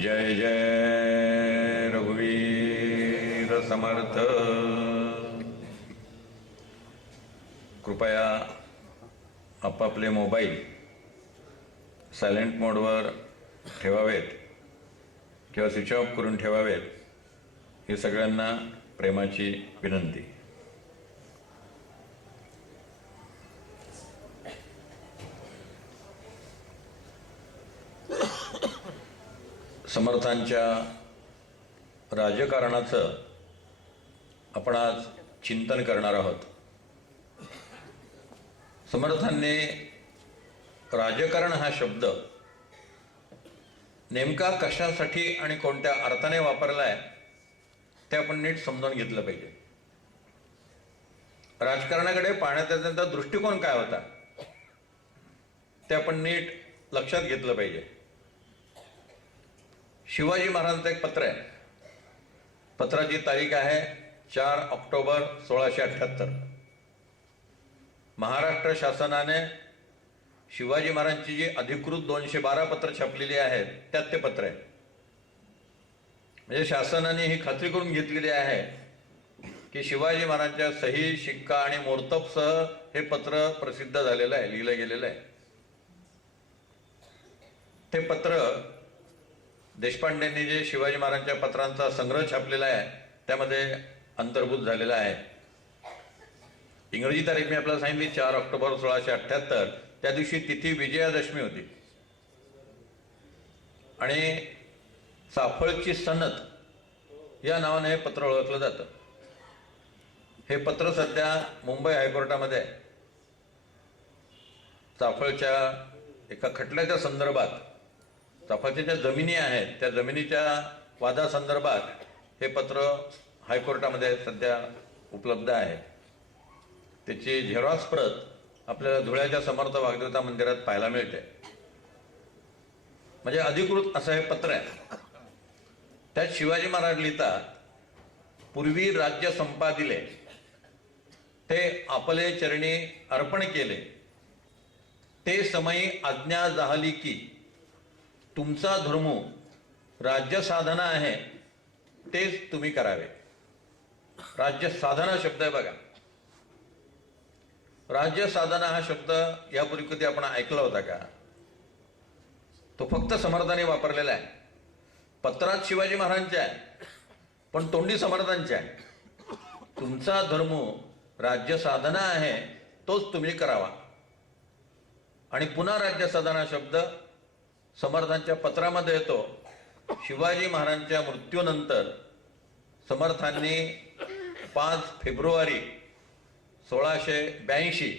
जय जय रघुवीर समर्थ। कृपया आपापले मोबाईल सायलेंट मोडवर ठेवावेत किंवा स्विच ऑफ करून ठेवावेत, ही सगळ्यांना प्रेमाची विनंती। समर्थांच्या राजकारणाचं आपण आज चिंतन करणार आहोत। समर्थांनी राजकारण हा शब्द नेमका कशासाठी आणि कोणत्या अर्थाने वापरला आहे ते आपण नीट समजून घेतलं पाहिजे। राजकारणाकडे पाहण्याचा त्यांचा दृष्टिकोन काय होता ते आपण नीट लक्षात घेतलं पाहिजे। शिवाजी महाराजांचं एक पत्र आहे, पत्राची तारीख आहे 4 ऑक्टोबर 1678। महाराष्ट्र शासनाने शिवाजी महाराजांची जी अधिकृत 212 पत्र छापलेली आहेत त्यात ते पत्र आहे। म्हणजे शासनाने ही खात्री करून घेतलेली आहे की शिवाजी महाराजांच्या सही, शिक्का आणि मोर्तबसह हे पत्र प्रसिद्ध झालेलं आहे, लिहिलं गेलेलं आहे। ते पत्र देशपांडेंनी जे शिवाजी महाराजांच्या पत्रांचा संग्रह छापलेला आहे त्यामध्ये अंतर्भूत झालेला आहे। इंग्रजी तारीख मी आपल्याला सांगितली 4 ऑक्टोबर 1678। त्या दिवशी तिथी विजयादशमी होती आणि चाफळची सनद या नावाने हे पत्र ओळखलं जातं। हे पत्र सध्या मुंबई हायकोर्टामध्ये आहे। चाफळच्या एका खटल्याच्या संदर्भात, चाफळच्या ज्या जमिनी आहेत त्या जमिनीच्या वादासंदर्भात हे पत्र हायकोर्टामध्ये सध्या उपलब्ध आहे। त्याची झेरॉक्स प्रत आपल्याला धुळ्याच्या समर्थ वाग्देवता मंदिरात पाहायला मिळते। म्हणजे अधिकृत असं हे पत्र आहे। त्यात शिवाजी महाराज लिहितात, पूर्वी राज्य संपादिले ते आपले चरणी अर्पण केले, ते समयी आज्ञा जाहली की तुमचा धर्म राज्य साधना आहे तेच तुम्ही करावे। राज्य साधना शब्द आहे बघा। राज्य साधना हा शब्द यापूर्वी कधी आपण ऐकला होता का? तो फक्त समर्थांनी वापरलेला आहे। पत्रात शिवाजी महाराजांच्या आहे पण तोंडी समर्थांच्या आहे। तुमचा धर्म राज्य साधना आहे तोच तुम्ही करावा। आणि पुन्हा राज्य साधना शब्द समर्थांच्या पत्रामध्ये येतो। शिवाजी महाराजांच्या मृत्यूनंतर समर्थांनी 5 फेब्रुवारी 1682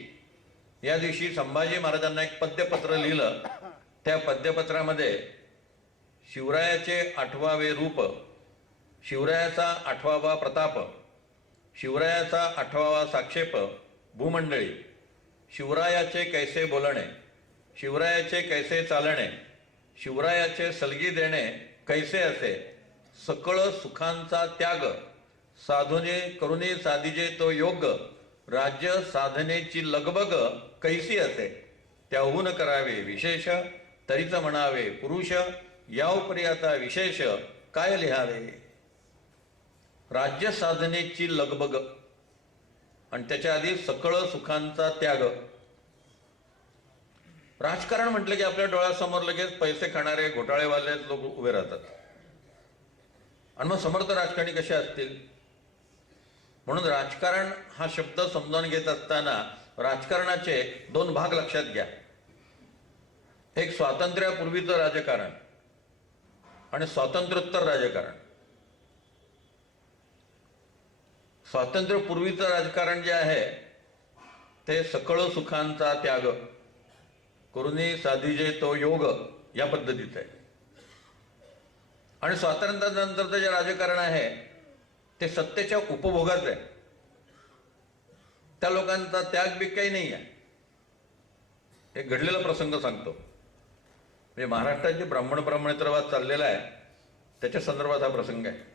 या दिवशी संभाजी महाराजांना एक पद्यपत्र लिहिलं। त्या पद्यपत्रामध्ये शिवरायाचे 8वे रूप, शिवरायाचा 8वा प्रताप, शिवरायाचा 8वा साक्षेप भूमंडळी, शिवरायाचे कैसे बोलणे, शिवरायाचे कैसे चालणे, शिवरायाचे सलगी देणे कैसे असे, सकळ सुखांचा त्याग, साधुने करुणे साधिजे तो योग, राज्य साधनेची लगबग कैसी असे, त्याहून करावे विशेष, तरीच म्हणावे पुरुष, याउपरी आता विशेष काय लिहावे। राज्य साधनेची लगबग आणि त्याच्या आधी सकळ सुखांचा त्याग। राजकारण म्हटलं की आपल्या डोळ्यासमोर लगेच पैसे खाणारे घोटाळेवाले लोक उभे राहतात। आणि मग समर्थ राजकारणी कसे असतील? म्हणून राजकारण हा शब्द समजावून घेत असताना राजकारणाचे 2 भाग लक्षात घ्या। एक स्वातंत्र्यापूर्वीचं राजकारण आणि स्वातंत्र्योत्तर राजकारण। स्वातंत्र्यपूर्वीचं राजकारण जे आहे ते सकळ सुखांचा त्याग, करुणी साधिजे तो योग या पद्धतीचं आहे। आणि स्वातंत्र्यानंतरचं जे राजकारण आहे ते सत्तेच्या उपभोगाचं आहे। त्या लोकांचा त्याग बी काही नाही आहे। एक घडलेला प्रसंग सांगतो। म्हणजे महाराष्ट्रात जे ब्राह्मणेतरवाद चाललेला आहे त्याच्या संदर्भात हा प्रसंग आहे।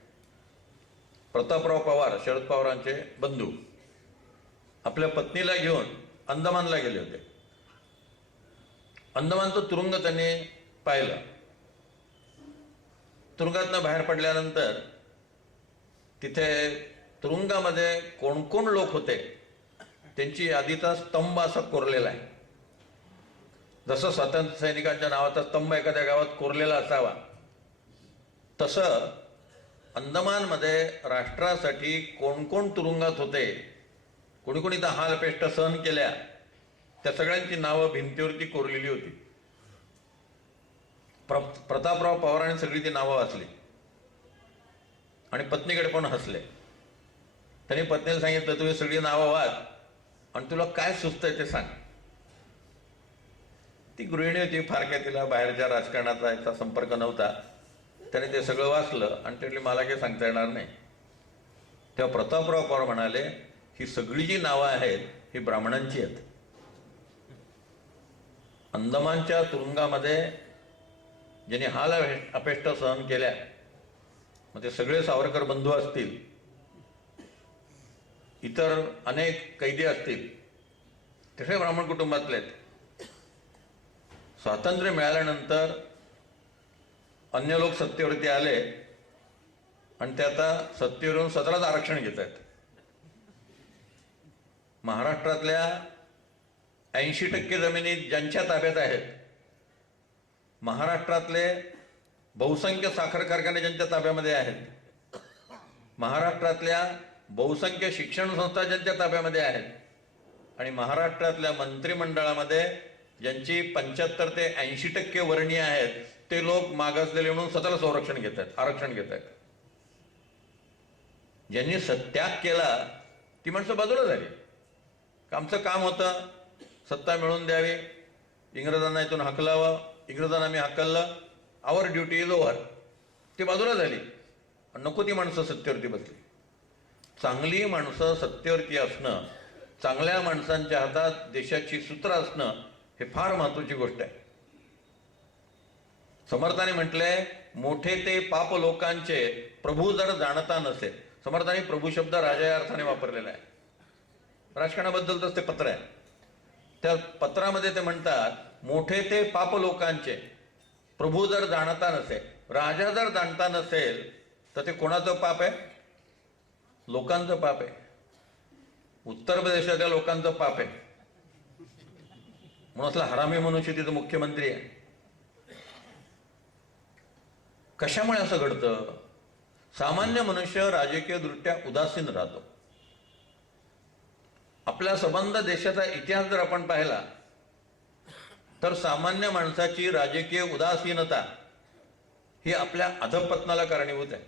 प्रतापराव पवार, शरद पवारांचे बंधू, आपल्या पत्नीला घेऊन अंदमानला गेले होते। अंदमानचं तुरुंग त्यांनी पाहिलं तुरुंगातनं बाहेर पडल्यानंतर तिथे तुरुंगामध्ये कोण कोण लोक होते त्यांची यादीचा स्तंभ असा कोरलेला आहे. जसं स्वातंत्र्य सैनिकांच्या नावाचा स्तंभ एखाद्या गावात कोरलेला असावा, तसं अंदमानमध्ये राष्ट्रासाठी कोण कोण तुरुंगात होते, कोणी कोणी तर हालपेष्ट सहन केल्या, त्या सगळ्यांची नावं भिंतीवरती कोरलेली होती. प्रतापराव पवारांनी सगळी ती नावं वाचली आणि पत्नीकडे पण हसले. त्यांनी पत्नीला सांगितलं, तुम्ही सगळी नावं वाच आणि तुला काय सुचतंय ते सांग. ती गृहिणी होती, फार काय तिला बाहेरच्या राजकारणाचा याचा संपर्क नव्हता. त्याने ते सगळं वाचलं आणि ते मला काही सांगता येणार नाही. तेव्हा प्रतापराव पवार म्हणाले, ही सगळी जी नावं आहेत ही ब्राह्मणांची आहेत. अंदमानच्या तुरुंगामध्ये ज्यांनी हाल अपेष्टा सहन केल्या, मग ते सगळे सावरकर बंधू असतील, इतर अनेक कैदी असतील, तसे ब्राह्मण कुटुंबातले आहेत. स्वातंत्र्य मिळाल्यानंतर अन्य लोक सत्तेवरती आले आणि ते आता सत्तेवरून स्वतःलाच आरक्षण घेत आहेत. महाराष्ट्रातल्या 80% जमिनी ज्यांच्या ताब्यात आहेत, महाराष्ट्रातले बहुसंख्य साखर कारखाने ज्यांच्या ताब्यामध्ये आहेत, महाराष्ट्रातल्या बहुसंख्य शिक्षण संस्था ज्यांच्या ताब्यामध्ये आहेत आणि महाराष्ट्रातल्या मंत्रिमंडळामध्ये ज्यांची 75 ते 80% वर्णीय आहेत, ते लोक मागासलेले म्हणून स्वतःला संरक्षण घेत आहेत, आरक्षण घेत आहेत. ज्यांनी सत्याग केला ती माणसं बाजूला झाली. आमचं काम होतं सत्ता मिळवून द्यावी, इंग्रजांना इथून हकलावं, इंग्रजांना मी हकललं, आवर ड्युटी इज ओव्हर, ती बाजूला झाली. नको ती माणसं सत्तेवरती बसली. चांगली माणसं सत्तेवरती असणं, चांगल्या माणसांच्या हातात देशाची सूत्र असणं हे फार महत्वाची गोष्ट आहे. समर्थाने म्हटलंय, मोठे ते पाप लोकांचे प्रभू जर जाणता नसे. समर्थाने प्रभू शब्द राजा या अर्थाने वापरलेला आहे. राजकारणाबद्दलच ते पत्र आहे. त्या पत्रामध्ये ते म्हणतात, मोठे ते पाप लोकांचे प्रभू जर जाणता नसे. राजा जर जाणता नसेल तर ते कोणाचं पाप आहे? लोकांचं पाप आहे. उत्तर प्रदेशाच्या लोकांचं पाप आहे. म्हणून असला हरामी मनुष्य तिथं मुख्यमंत्री आहे. कशामुळे असं घडतं? सामान्य मनुष्य राजकीय दृष्ट्या उदासीन राहतो. आपल्या संबंध देशाचा इतिहास जर आपण पाहिला तर सामान्य माणसाची राजकीय उदासीनता ही आपल्या अधपतनाला कारणीभूत आहे.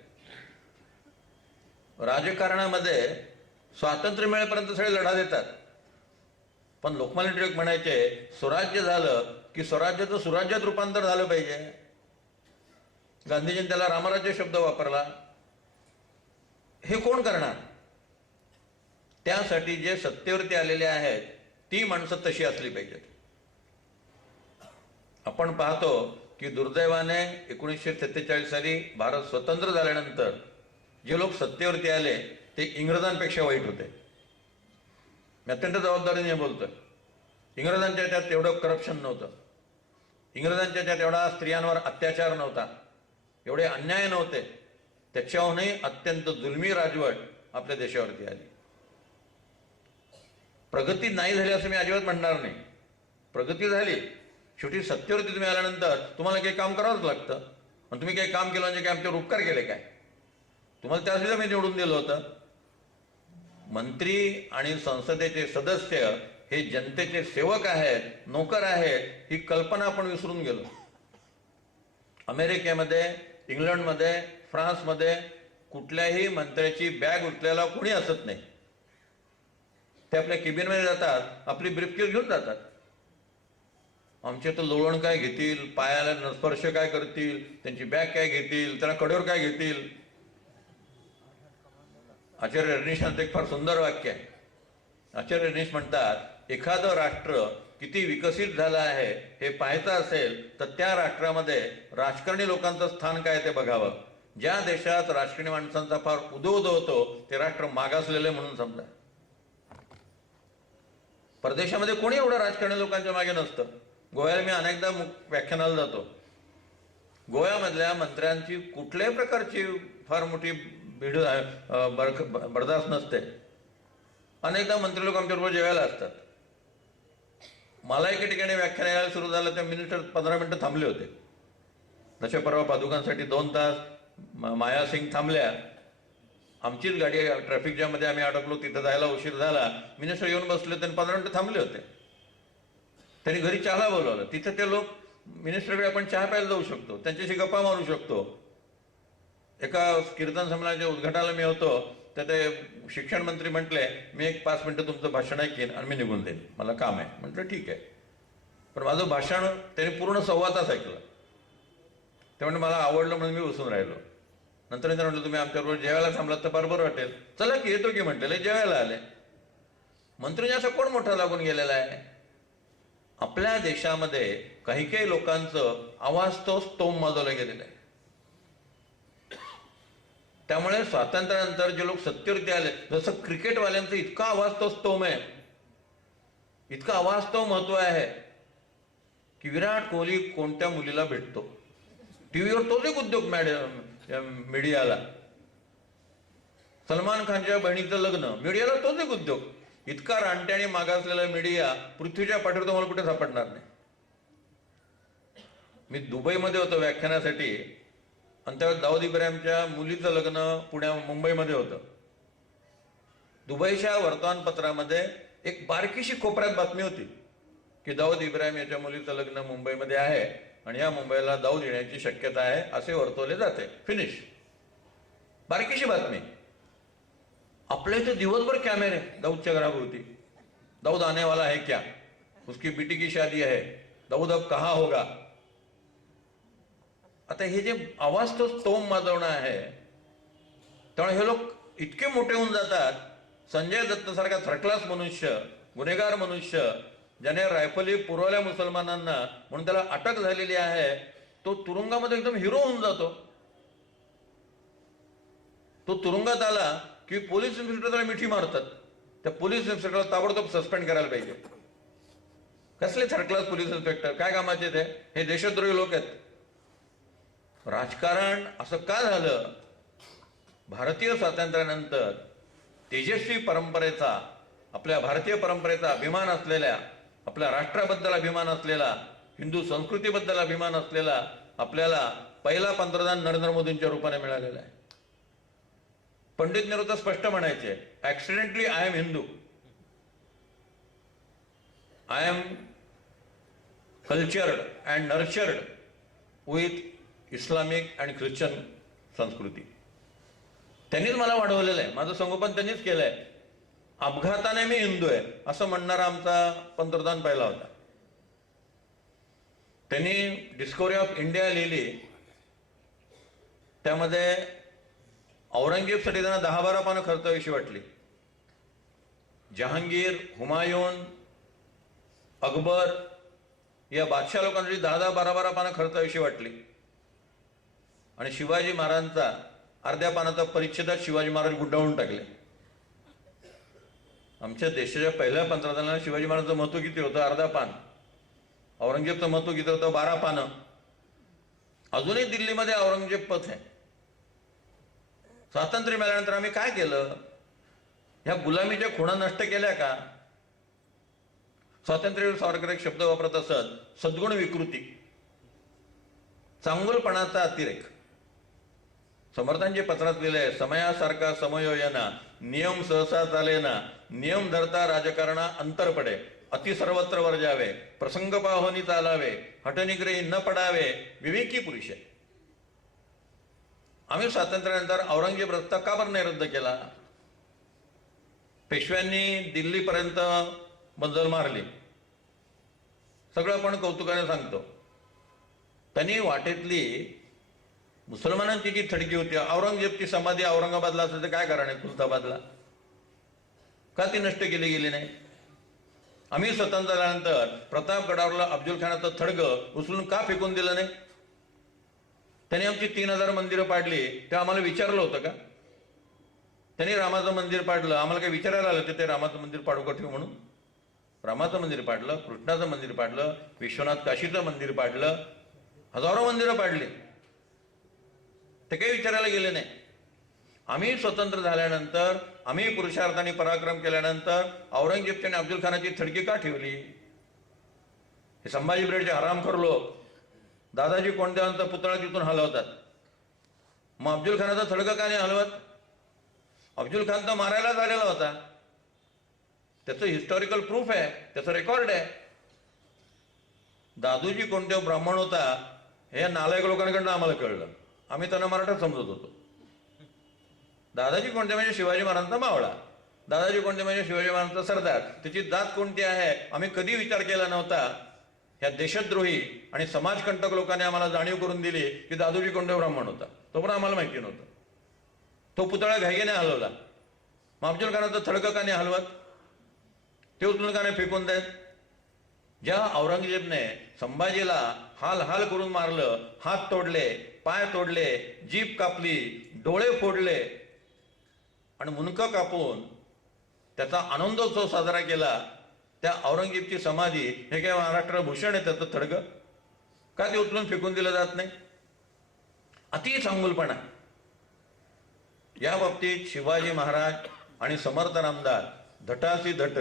राजकारणामध्ये स्वातंत्र्य मिळेपर्यंत सगळे लढा देतात, पण लोकमान्य टिळक म्हणायचे, स्वराज्य झालं की स्वराज्याचं सुराज्यात रूपांतर झालं पाहिजे. गांधीजींनी त्याला रामराज्य शब्द वापरला. हे कोण करणार? त्यासाठी जे सत्तेवरती आलेले आहेत ती माणसं तशी असली पाहिजेत. आपण पाहतो की दुर्दैवाने 1947 साली भारत स्वतंत्र झाल्यानंतर जे लोक सत्तेवरती आले ते इंग्रजांपेक्षा वाईट होते. मी अत्यंत जबाबदारीने बोलतोय. इंग्रजांच्या याच्यात तेवढं करप्शन नव्हतं, इंग्रजांच्या याच्यात एवढा स्त्रियांवर अत्याचार नव्हता, एवढे अन्याय नव्हते. त्याच्याहूनही अत्यंत जुलमी राजवट आपल्या देशावरती आली. प्रगती नाही झाली असं मी अजिबात म्हणणार नाही. प्रगती झाली. शेवटी सत्तेवरती तुम्ही आल्यानंतर तुम्हाला काही काम करावंच लागतं. आणि तुम्ही काही काम केलं म्हणजे काय आमच्यावर उपकार केले काय? तुम्हाला त्यासाठी मी निवडून दिलं होतं. मंत्री आणि संसदेचे सदस्य हे जनतेचे सेवक आहेत, नोकर आहेत, ही कल्पना आपण विसरून गेलो. अमेरिकेमध्ये, इंग्लंडमध्ये, फ्रान्समध्ये कुठल्याही मंत्र्याची बॅग उचलायला कोणी असत नाही. ते आपल्या केबिनमध्ये जातात, आपली ब्रीफकेस घेऊन जातात. आमचे तर लोळण काय घेतील, पायाला स्पर्श काय करतील, त्यांची बॅग काय घेतील, त्यांना कडेवर काय घेतील. आचार्य रजनीशांत एक फार सुंदर वाक्य आहे. आचार्य रजनीश म्हणतात, एखादं राष्ट्र किती विकसित झालं आहे हे पाहायचं असेल तर त्या राष्ट्रामध्ये राजकारणी लोकांचं स्थान काय ते बघावं. ज्या देशात राजकारणी माणसांचा फार उदो होतो ते राष्ट्र मागासलेले म्हणून समजा. परदेशामध्ये कोणी एवढं राजकारणी लोकांच्या मागे नसतं. गोव्याला मी अनेकदा व्याख्यानाला जातो. गोव्यामधल्या मंत्र्यांची कुठल्याही प्रकारची फार मोठी बरदास्त नसते. अनेकदा मंत्री लोक आमच्याबरोबर जेवायला असतात. मला एके ठिकाणी व्याख्यान यायला सुरू झालं त्या मिनिस्टर 15 मिनिटं थांबले होते. जसे परवा पादुकांसाठी 2 तास माया सिंग थांबल्या. आमचीच गाडी ट्रॅफिक जॅममध्ये आम्ही अडकलो, तिथं जायला उशीर झाला. मिनिस्टर येऊन बसले, त्यांनी 15 मिनिटं थांबले होते. त्यांनी घरी चहाला बोलवलं. तिथे ते लोक मिनिस्टरकडे आपण चहा प्यायला जाऊ शकतो, त्यांच्याशी गप्पा मारू शकतो. एका कीर्तन संमेलनाच्या उद्घाटनाला मी होतो, तर ते शिक्षण मंत्री म्हटले, मी एक 5 मिनिटं तुमचं भाषण ऐकेन आणि मी निघून देईन, मला काम आहे. म्हटलं ठीक आहे. पण माझं भाषण त्यांनी पूर्ण 1.25 तास ऐकलं. ते म्हणजे मला आवडलं म्हणून मी बसून राहिलो. नंतर म्हटलं तुम्ही आमच्याबरोबर जेवायला थांबलात तर बरोबर वाटेल, चला की येतो की म्हटलेले, जेवायला आले. मंत्रीने असं कोण मोठा लागून गेलेला आहे? आपल्या देशामध्ये काही काही लोकांचं आवाज स्तोम माजवलं गेलेलं आहे. त्यामुळे स्वातंत्र्यानंतर जे लोक सत्तेवरती आले, जसं क्रिकेटवाल्यांचं इतका आवाज स्तोम आहे, इतका आवाज महत्व आहे की विराट कोहली कोणत्या मुलीला भेटतो, टीव्हीवर तोच एक उद्योग मीडियाला. सलमान खानच्या बहिणीचं लग्न, मीडियाला तोच एक उद्योग. इतका रानट्या आणि मागासलेला मीडिया पृथ्वीच्या पाठीवर तुम्हाला कुठे सापडणार नाही. मी दुबईमध्ये होतो व्याख्यानासाठी, आणि त्यावेळेस दाऊद इब्राहिमच्या मुलीचं लग्न मुंबईमध्ये होतं. दुबईच्या वर्तमानपत्रामध्ये एक बारकीशी कोपऱ्यात बातमी होती की दाऊद इब्राहिम याच्या मुलीचं लग्न मुंबईमध्ये आहे आणि या मुंबईला दाऊद येण्याची शक्यता आहे असे वर्तवले जाते. फिनिश. बारकीशी बातमी. आपल्या इथे दिवसभर कॅमेरे दाऊदच्या घराभोवती. दाऊद आने वाला है क्या, उसकी बेटी की शादी है, दाऊद अब कहाँ होगा. आता हे जे आवाज स्तोम माजवणं आहे, त्यामुळे हे लोक इतके मोठे होऊन जातात. संजय दत्त सारखा थर्ड क्लास मनुष्य, गुन्हेगार मनुष्य, ज्याने रायफली पुरवल्या मुसलमानांना म्हणून त्याला अटक झालेली आहे, तो तुरुंगामध्ये एकदम हिरो होऊन जातो. तो तुरुंगात आला की पोलीस इन्स्पेक्टर त्याला मिठी मारतात. त्या पोलीस इन्स्पेक्टरला ताबडतोब सस्पेंड करायला पाहिजे. कसले थर्ड क्लास पोलीस इन्स्पेक्टर, काय कामाचे ते? हे देशद्रोही लोक आहेत. राजकारण असं का झालं? भारतीय स्वातंत्र्यानंतर तेजस्वी परंपरेचा, आपल्या भारतीय परंपरेचा अभिमान असलेल्या, आपल्या राष्ट्राबद्दल अभिमान असलेला, हिंदू संस्कृतीबद्दल अभिमान असलेला आपल्याला पहिला पंतप्रधान नरेंद्र मोदींच्या रूपाने मिळालेला आहे. पंडित नेहरू तर स्पष्ट म्हणायचे, accidentally I am Hindu, I am cultured and nurtured with Islamic and Christian संस्कृती. त्यांनीच मला वाढवलेलं आहे, माझं संगोपन त्यांनीच केलंय. अपघाताने मी हिंदू आहे असं म्हणणारा आमचा पंतप्रधान पहिला होता. त्यांनी डिस्कवरी ऑफ इंडिया लिहिली. त्यामध्ये औरंगजेबसाठी त्यांना 10-12 पानं खर्चाविषयी वाटली. जहांगीर, हुमायून, अकबर या बादशाह लोकांसाठी 10-10, 12-12 पानं खर्चाविषयी वाटली. आणि शिवाजी महाराजांचा अर्ध्या पानाचा परिच्छेदात शिवाजी महाराज गुंडाळून टाकले. आमच्या देशाच्या पहिल्या पंतप्रधानाला शिवाजी महाराजांचं महत्व किती होतं? अर्धा पान. औरंगजेबचं महत्व किती होतं? 12 पानं. अजूनही दिल्लीमध्ये औरंगजेब पथ आहे. स्वातंत्र्य मिळाल्यानंतर आम्ही काय केलं? ह्या गुलामीच्या खुणा नष्ट केल्या का? स्वातंत्र्यवीर सावरकर एक शब्द वापरत असत, सद्गुण विकृती, चांगुलपणाचा अतिरेक. समर्थांचे पत्रात लिहिले, समयासारखा समयोयना, नियम सहसा चालेना, नियम धरता राजकारणा अंतर पडे, अति सर्वत्र वर्जावे, प्रसंग पाहोनी चालावे, हटनिग्रही न पडावे, विवेकी पुरुषे. आम्ही स्वातंत्र्यानंतर औरंगजेब रस्ता का बरं नाही रद्द केला? पेशव्यांनी दिल्लीपर्यंत बंदर मारली, सगळं आपण कौतुकाने सांगतो. त्यांनी वाटेतली मुसलमानांची जी थडकी होती, औरंगजेबची समाधी औरंगाबादला असेल तर काय कारण आहे खुलताबादला? का ती नष्ट केली गेली नाही? आम्ही स्वतंत्र झाल्यानंतर प्रतापगडावरला अफजल खानाचं थडगं उचलून का फेकून दिलं नाही? त्यांनी आमची 3000 मंदिरं पाडली, तेव्हा आम्हाला विचारलं होतं का? त्यांनी रामाचं मंदिर पाडलं, आम्हाला काही विचारायला आलं ते रामाचं मंदिर पाडू का ठेवू म्हणून? रामाचं मंदिर पाडलं, कृष्णाचं मंदिर पाडलं, विश्वनाथ काशीचं मंदिर पाडलं, हजारो मंदिरं पाडली. ते काही विचारायला गेले नाही. आम्ही स्वतंत्र झाल्यानंतर, आम्ही पुरुषार्थाने पराक्रम केल्यानंतर औरंगजेबने अफजल खानाची थडगी का ठेवली? हे संभाजी ब्रिगेडचे हरामखोर लोक दादाजी कोंडदेवांचा पुतळा तिथून हलवतात. मग अफजल खानाचा थडगं का नाही हलवत? अफजल खान तर मारायलाच आलेला होता. त्याचं हिस्टॉरिकल प्रूफ आहे, त्याचं रेकॉर्ड आहे. दादोजी कोंडदेव ब्राह्मण होता हे नालायक लोकांकडनं आम्हाला कळलं. आम्ही त्यांना मराठा समजत होतो. दादाजी कोंडदेव म्हणजे शिवाजी महाराजांचा मावळा, दादाजी कोंडदेव म्हणजे शिवाजी महाराजांचा सरदार. त्याची जात कोणती आहे आम्ही कधी विचार केला नव्हता. ह्या देशद्रोही आणि समाजकंटक लोकांनी आम्हाला जाणीव करून दिली की दादोजी कोंडदेव ब्राह्मण होता. तो पण आम्हाला माहिती नव्हतं. तो पुतळा घाईने हलवला. मग अफजल खानाचं थडकं का नाही हलवत? ते उचलून का नाही फेकून देत? ज्या औरंगजेबने संभाजीला हाल हाल करून मारलं, हात तोडले, पाय तोडले, जीभ कापली, डोळे फोडले आणि मुंडकं कापून त्याचा आनंदोत्सव साजरा केला, त्या औरंगजेबची समाधी हे काय महाराष्ट्र भूषण आहे त्याचं थडगं? का ते उचलून फेकून दिलं जात नाही? अति चांगुलपणा. या बाबतीत शिवाजी महाराज आणि समर्थ रामदास धटासी धट,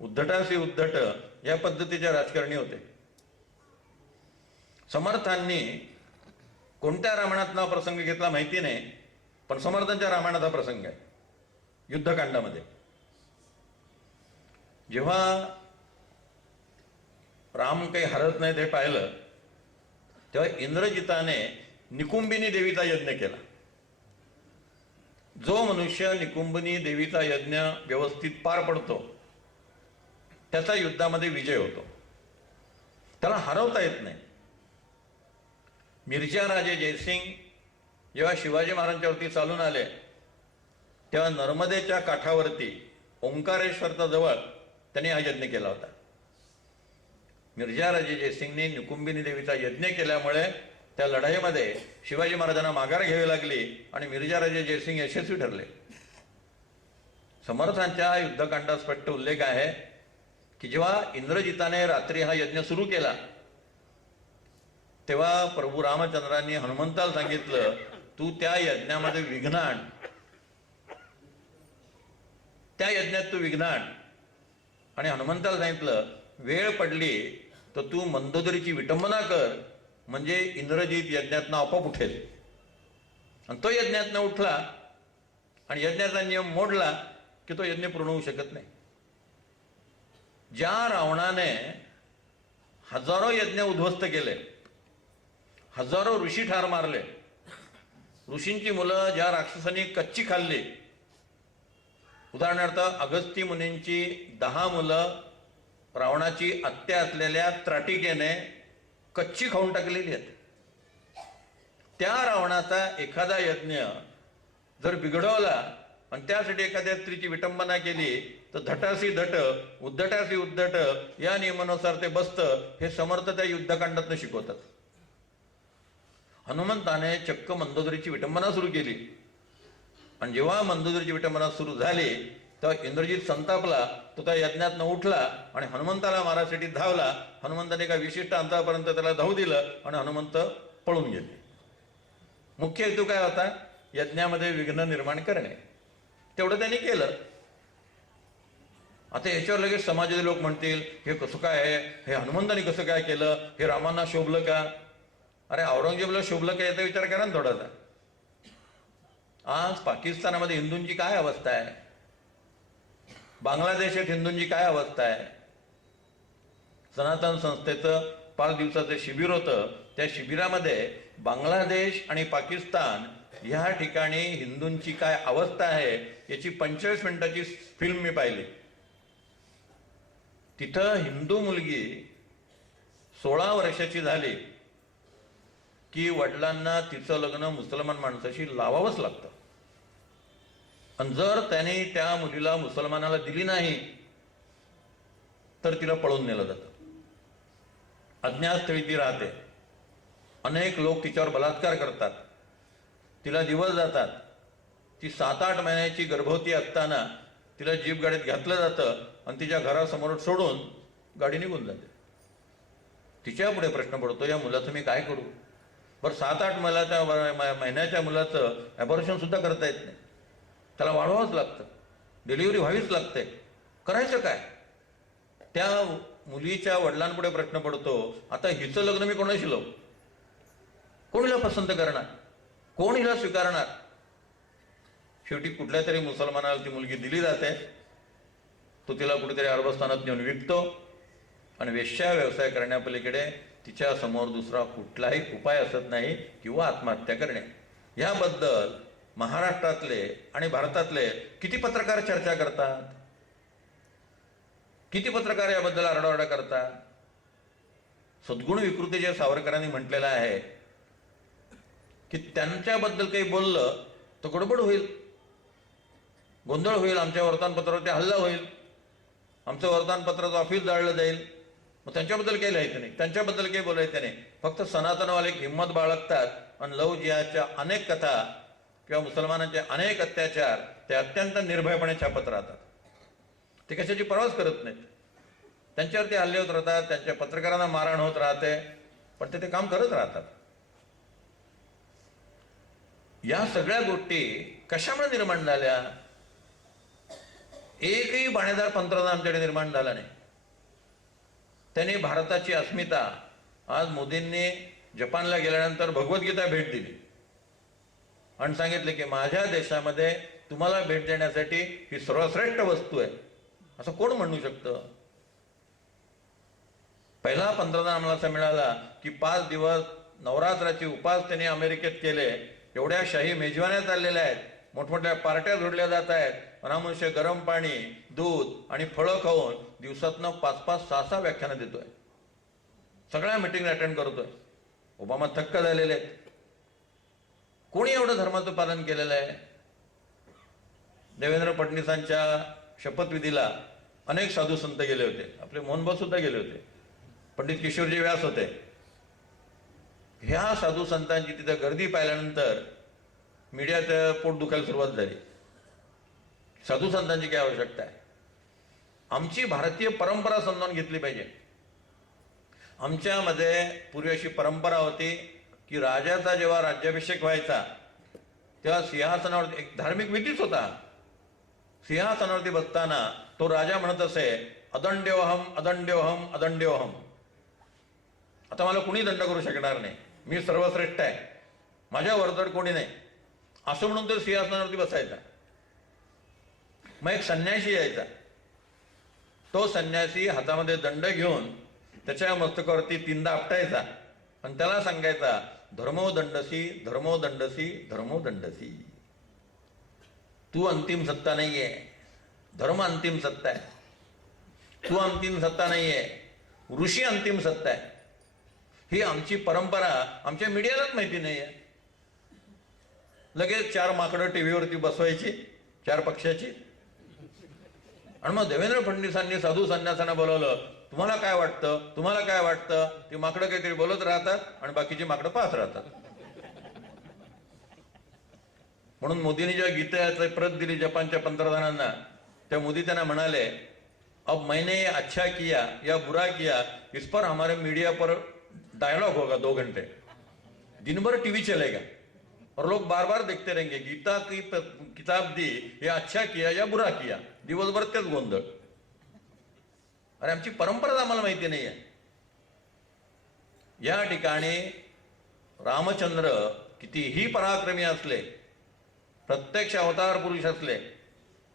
उद्धटासी उद्धट या पद्धतीचे राजकारणी होते. समर्थांनी कोणत्या रामायणातला प्रसंग घेतला माहिती नाही, पण समर्थांच्या रामायणाचा प्रसंग आहे युद्धकांडामध्ये. जेव्हा राम काही हरत नाही ते पाहिलं, तेव्हा इंद्रजिताने निकुंबिनी देवीचा यज्ञ केला. जो मनुष्य निकुंबिनी देवीचा यज्ञ व्यवस्थित पार पडतो त्याचा युद्धामध्ये विजय होतो, त्याला हरवता येत नाही. मिर्झा राजे जयसिंग जेव्हा शिवाजी महाराजांच्यावरती चालून आले, तेव्हा नर्मदेच्या काठावरती ओंकारेश्वरच्या जवळ त्यांनी हा यज्ञ केला होता. मिर्झा राजे जयसिंगने निकुंबिनी देवीचा यज्ञ केल्यामुळे त्या लढाईमध्ये शिवाजी महाराजांना माघार घ्यावी लागली आणि मिर्झा राजे जयसिंग यशस्वी ठरले. समर्थांच्या युद्धकांडात स्पष्ट उल्लेख आहे की जेव्हा इंद्रजिताने रात्री हा यज्ञ सुरू केला, तेव्हा प्रभू रामचंद्रांनी हनुमंताला सांगितलं, तू त्या यज्ञामध्ये विघ्न आण, त्या यज्ञात तू विघ्न आण. आणि हनुमंताला सांगितलं, वेळ पडली तर तू मंदोदरीची विटंबना कर, म्हणजे इंद्रजित यज्ञातनं आपोआप उठेल. आणि तो यज्ञातनं उठला आणि यज्ञाचा नियम मोडला की तो यज्ञ पूर्ण होऊ शकत नाही. ज्या रावणाने हजारो यज्ञ उद्ध्वस्त केले, हजारो ऋषी ठार मारले, ऋषींची मुलं ज्या राक्षसांनी कच्ची खाल्ली, उदाहरणार्थ अगस्ती मुनींची 10 मुलं रावणाची आत्या असलेल्या त्राटिकेने कच्ची खाऊन टाकलेली आहेत. त्या रावणाचा एखादा यज्ञ जर बिघडवला आणि त्यासाठी एखाद्या स्त्रीची विटंबना केली तर धटासी धट, उद्धटासी उद्धट या नियमानुसार ते बसतं. हे समर्थ त्या युद्धकांडातनं शिकवतात. हनुमंताने चक्क मंदोदरीची विटंबना सुरू केली आणि जेव्हा मंदोदरीची विटंबना सुरू झाली तेव्हा इंद्रजित संतापला. तो त्या यज्ञातनं उठला आणि हनुमंताला मारासाठी धावला. हनुमंताने एका विशिष्ट अंतरापर्यंत त्याला धावू दिलं आणि हनुमंत पळून गेले. मुख्य हेतू काय होता? यज्ञामध्ये विघ्न निर्माण करणे. तेवढं त्यांनी केलं. आता याच्यावर लगेच समाजाचे लोक म्हणतील, हे कसं काय आहे, हे हनुमंताने कसं काय केलं, हे रामांना शोभलं का? अरे औरंगजेबला शोभलं का याचा विचार करा ना थोडासा. आज पाकिस्तानामध्ये हिंदूंची काय अवस्था आहे, बांगलादेशात हिंदूंची काय अवस्था आहे. सनातन संस्थेचं 5 दिवसाचं शिबिर होतं. त्या शिबिरामध्ये बांगलादेश आणि पाकिस्तान ह्या ठिकाणी हिंदूंची काय अवस्था आहे याची 45 मिनिटाची फिल्म मी पाहिली. तिथं हिंदू मुलगी 16 वर्षाची झाली की वडिलांना तिचं लग्न मुसलमान माणसाशी लावावंच लागतं. आणि जर त्याने त्या मुलीला मुसलमानाला दिली नाही तर तिला पळून नेलं जातं. अज्ञातस्थळी ती राहते. अनेक लोक तिच्यावर बलात्कार करतात, तिला दिवस जातात. ती 7-8 महिन्याची गर्भवती असताना तिला जीप गाडीत घातलं जातं आणि तिच्या घरासमोर सोडून गाडी निघून जाते. तिच्या पुढे प्रश्न पडतो, या मुलाचं मी काय करू? बरं 7-8 महिन्याच्या मुलाचं ॲबॉर्शन सुद्धा करता येत नाही, त्याला वाढवावंच लागतं, डिलिव्हरी व्हावीच लागते. करायचं काय? त्या मुलीच्या वडिलांपुढे प्रश्न पडतो, आता हिचं लग्न मी कोणाशी लावू? कोण हिला पसंत करणार? कोण हिला स्वीकारणार? शेवटी कुठल्या तरी मुसलमानाला ती मुलगी दिली जाते, तो तिला कुठेतरी अरबस्थानात नेऊन विकतो आणि वेश्या व्यवसाय करण्यापलीकडे तिच्या समोर दुसरा कुठलाही उपाय असत नाही किंवा आत्महत्या करणे. याबद्दल महाराष्ट्रातले आणि भारतातले किती पत्रकार चर्चा करतात, किती पत्रकार याबद्दल आरडाओरडा करतात. सद्गुण विकृती जे सावरकरांनी म्हटलेलं आहे की त्यांच्याबद्दल काही बोललं तर गडबड होईल, गोंधळ होईल, आमच्या वर्तमानपत्रावरती हल्ला होईल, आमचं वर्तमानपत्राचं ऑफिस जाळलं जाईल. मग त्यांच्याबद्दल काही लिहायचं नाही, त्यांच्याबद्दल काही बोलायचं नाही. फक्त सनातनवाले हिंमत बाळगतात आणि लव जिहादच्या अनेक कथा किंवा मुसलमानांचे अनेक अत्याचार ते अत्यंत निर्भयपणे छापत राहतात. ते कशाची पर्वाच करत नाहीत. त्यांच्यावरती हल्ले होत राहतात, त्यांच्या पत्रकारांना मारहाण होत राहते, पण ते काम करत राहतात. या सगळ्या गोष्टी कशामुळे निर्माण झाल्या? एकही बाणेदार पंतप्रधान आमच्याकडे निर्माण झाला नाही. त्यांनी भारताची अस्मिता, आज मोदींनी जपानला गेल्यानंतर भगवद्गीता भेट दिली आणि सांगितले की माझ्या देशामध्ये तुम्हाला भेट देण्यासाठी ही सर्वश्रेष्ठ वस्तू आहे, असं कोण म्हणू शकतं? पहिला पंतप्रधान आम्हाला असा मिळाला की 5 दिवस नवरात्राचे उपास त्यांनी अमेरिकेत केले. एवढ्या शाही मेजवान्या चाललेल्या आहेत, मोठमोठ्या पार्ट्या जोडल्या जात आहेत, मनुष्य गरम पाणी, दूध आणि फळं खाऊन दिवसातनं 5-5, 6-6 व्याख्यानं देतोय, सगळ्या मिटिंग अटेंड करतोय. ओबामा थक्क झालेले आहेत. कोणी एवढं धर्माचं पालन केलेलं आहे? देवेंद्र फडणवीसांच्या शपथविधीला अनेक साधू संत गेले होते, आपले मोहनभाऊ सुद्धा गेले होते, पंडित किशोरजी व्यास होते. ह्या साधू संतांची तिथं गर्दी पाहिल्यानंतर मीडियाचं पोट दुखायला सुरुवात झाली. साधू संतांची काय आवश्यकता आहे? आमची भारतीय परंपरा समजावून घेतली पाहिजे. आमच्यामध्ये पूर्वी अशी परंपरा होती की राजाचा जेव्हा राज्याभिषेक व्हायचा तेव्हा सिंहासनावर एक धार्मिक विधीच होता. सिंहासनावरती बसताना तो राजा म्हणत असे, अदंड्योहम अदंड्योहम अदंड्योहम. आता मला कुणी दंड करू शकणार नाही, मी सर्वश्रेष्ठ आहे, माझ्या वरचढ कोणी नाही, असं म्हणून तो सिंहासनावरती बसायचा. मग एक संन्यासी यायचा, तो संन्यासी हातामध्ये दंड घेऊन त्याच्या मस्तकावरती 3दा आपटायचा आणि त्याला सांगायचा, धर्मो दंडसी धर्मो दंडसी धर्मो दंडसी. तू अंतिम सत्ता नाहीये, धर्म अंतिम सत्ता आहे. तू अंतिम सत्ता नाहीये, ऋषी अंतिम सत्ता आहे. ही आमची परंपरा आमच्या मीडियालाच माहिती नाहीये. लगेच 4 माकडं टीव्हीवरती बसवायची 4 पक्षाची आणि मग देवेंद्र फडणवीसांनी साधू संन्यासांना बोलवलं, तुम्हाला काय वाटतं, तुम्हाला काय वाटतं? ती माकडं काहीतरी बोलत राहतात आणि बाकीची माकडं पाहत राहतात. म्हणून मोदींनी जेव्हा गीतेची प्रत दिली जपानच्या पंतप्रधानांना, त्या मोदी त्यांना म्हणाले, अब मैंने ये अच्छा किया या बुरा किया, इस पर हमारे मीडिया पर डायलॉग होगा 2 घंटे, दिन भर टीवी चलेगा और लोग बार बार देखते रहेंगे, गीता की किताब दी, ये अच्छा किया या बुरा किया, दिवसभर तेच गोंधळ. अरे आमची परंपराच आम्हाला माहिती नाही आहे. या ठिकाणी रामचंद्र कितीही पराक्रमी असले, प्रत्यक्ष अवतार पुरुष असले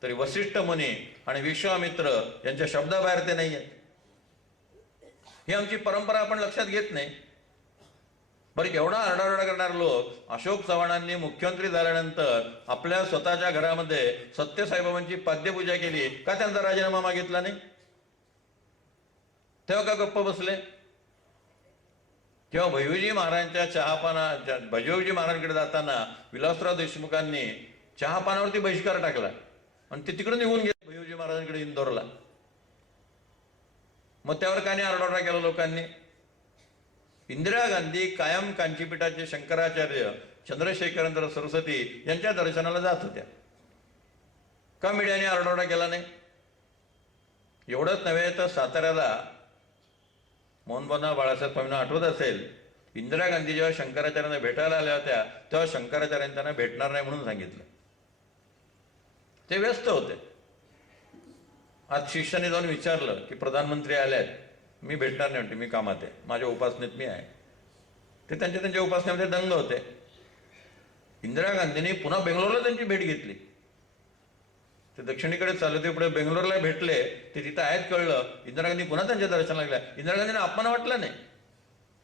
तरी वसिष्ठ मुनी आणि विश्वामित्र यांच्या शब्दाबाहेर ते नाही आहेत. ही आमची परंपरा आपण लक्षात घेत नाही. बरं, एवढा आरडाओरडा करणारे लोक अशोक चव्हाणांनी मुख्यमंत्री झाल्यानंतर आपल्या स्वतःच्या घरामध्ये सत्यसाईबाबांची पाद्यपूजा केली का? त्यांचा राजीनामा मागितला नाही? तेव्हा का गप्प बसले? तेव्हा भैयूजी महाराजांच्या चहापाना, भैयूजी महाराजांकडे जाताना विलासराव देशमुखांनी चहापानावरती बहिष्कार टाकला आणि ते तिकडे निघून गेले भैयूजी महाराजांकडे इंदोरला. मग त्यावर काय नाही आरडाओरडा केला लोकांनी? इंदिरा गांधी कायम कांचीपीठाचे शंकराचार्य चंद्रशेखरेंद्र सरस्वती यांच्या दर्शनाला जात होत्या. का मीडियाने आरडाओरडा केला नाही? एवढंच नव्हे तर साताऱ्याला मोहनभाऊ बाळासाहेब स्वामींना आठवत असेल, इंदिरा गांधी जेव्हा शंकराचार्यांना भेटायला आल्या होत्या तेव्हा शंकराचार्यांनी त्यांना भेटणार नाही म्हणून सांगितलं. ते व्यस्त होते. आज शिष्याने जाऊन विचारलं की प्रधानमंत्री आले आहेत, मी भेटणार नाही म्हणते, मी कामात आहे, माझ्या उपासनेत मी आहे. ते त्यांच्या उपासनेमध्ये दंग होते. इंदिरा गांधींनी पुन्हा बेंगलोरला त्यांची भेट घेतली. ते दक्षिणेकडे चालले, ते पुढे बेंगलोरला भेटले, ते तिथं आहेत कळलं, इंदिरा गांधी पुन्हा त्यांच्या दर्शनाला लागल्या. इंदिरा गांधींना अपमान वाटला नाही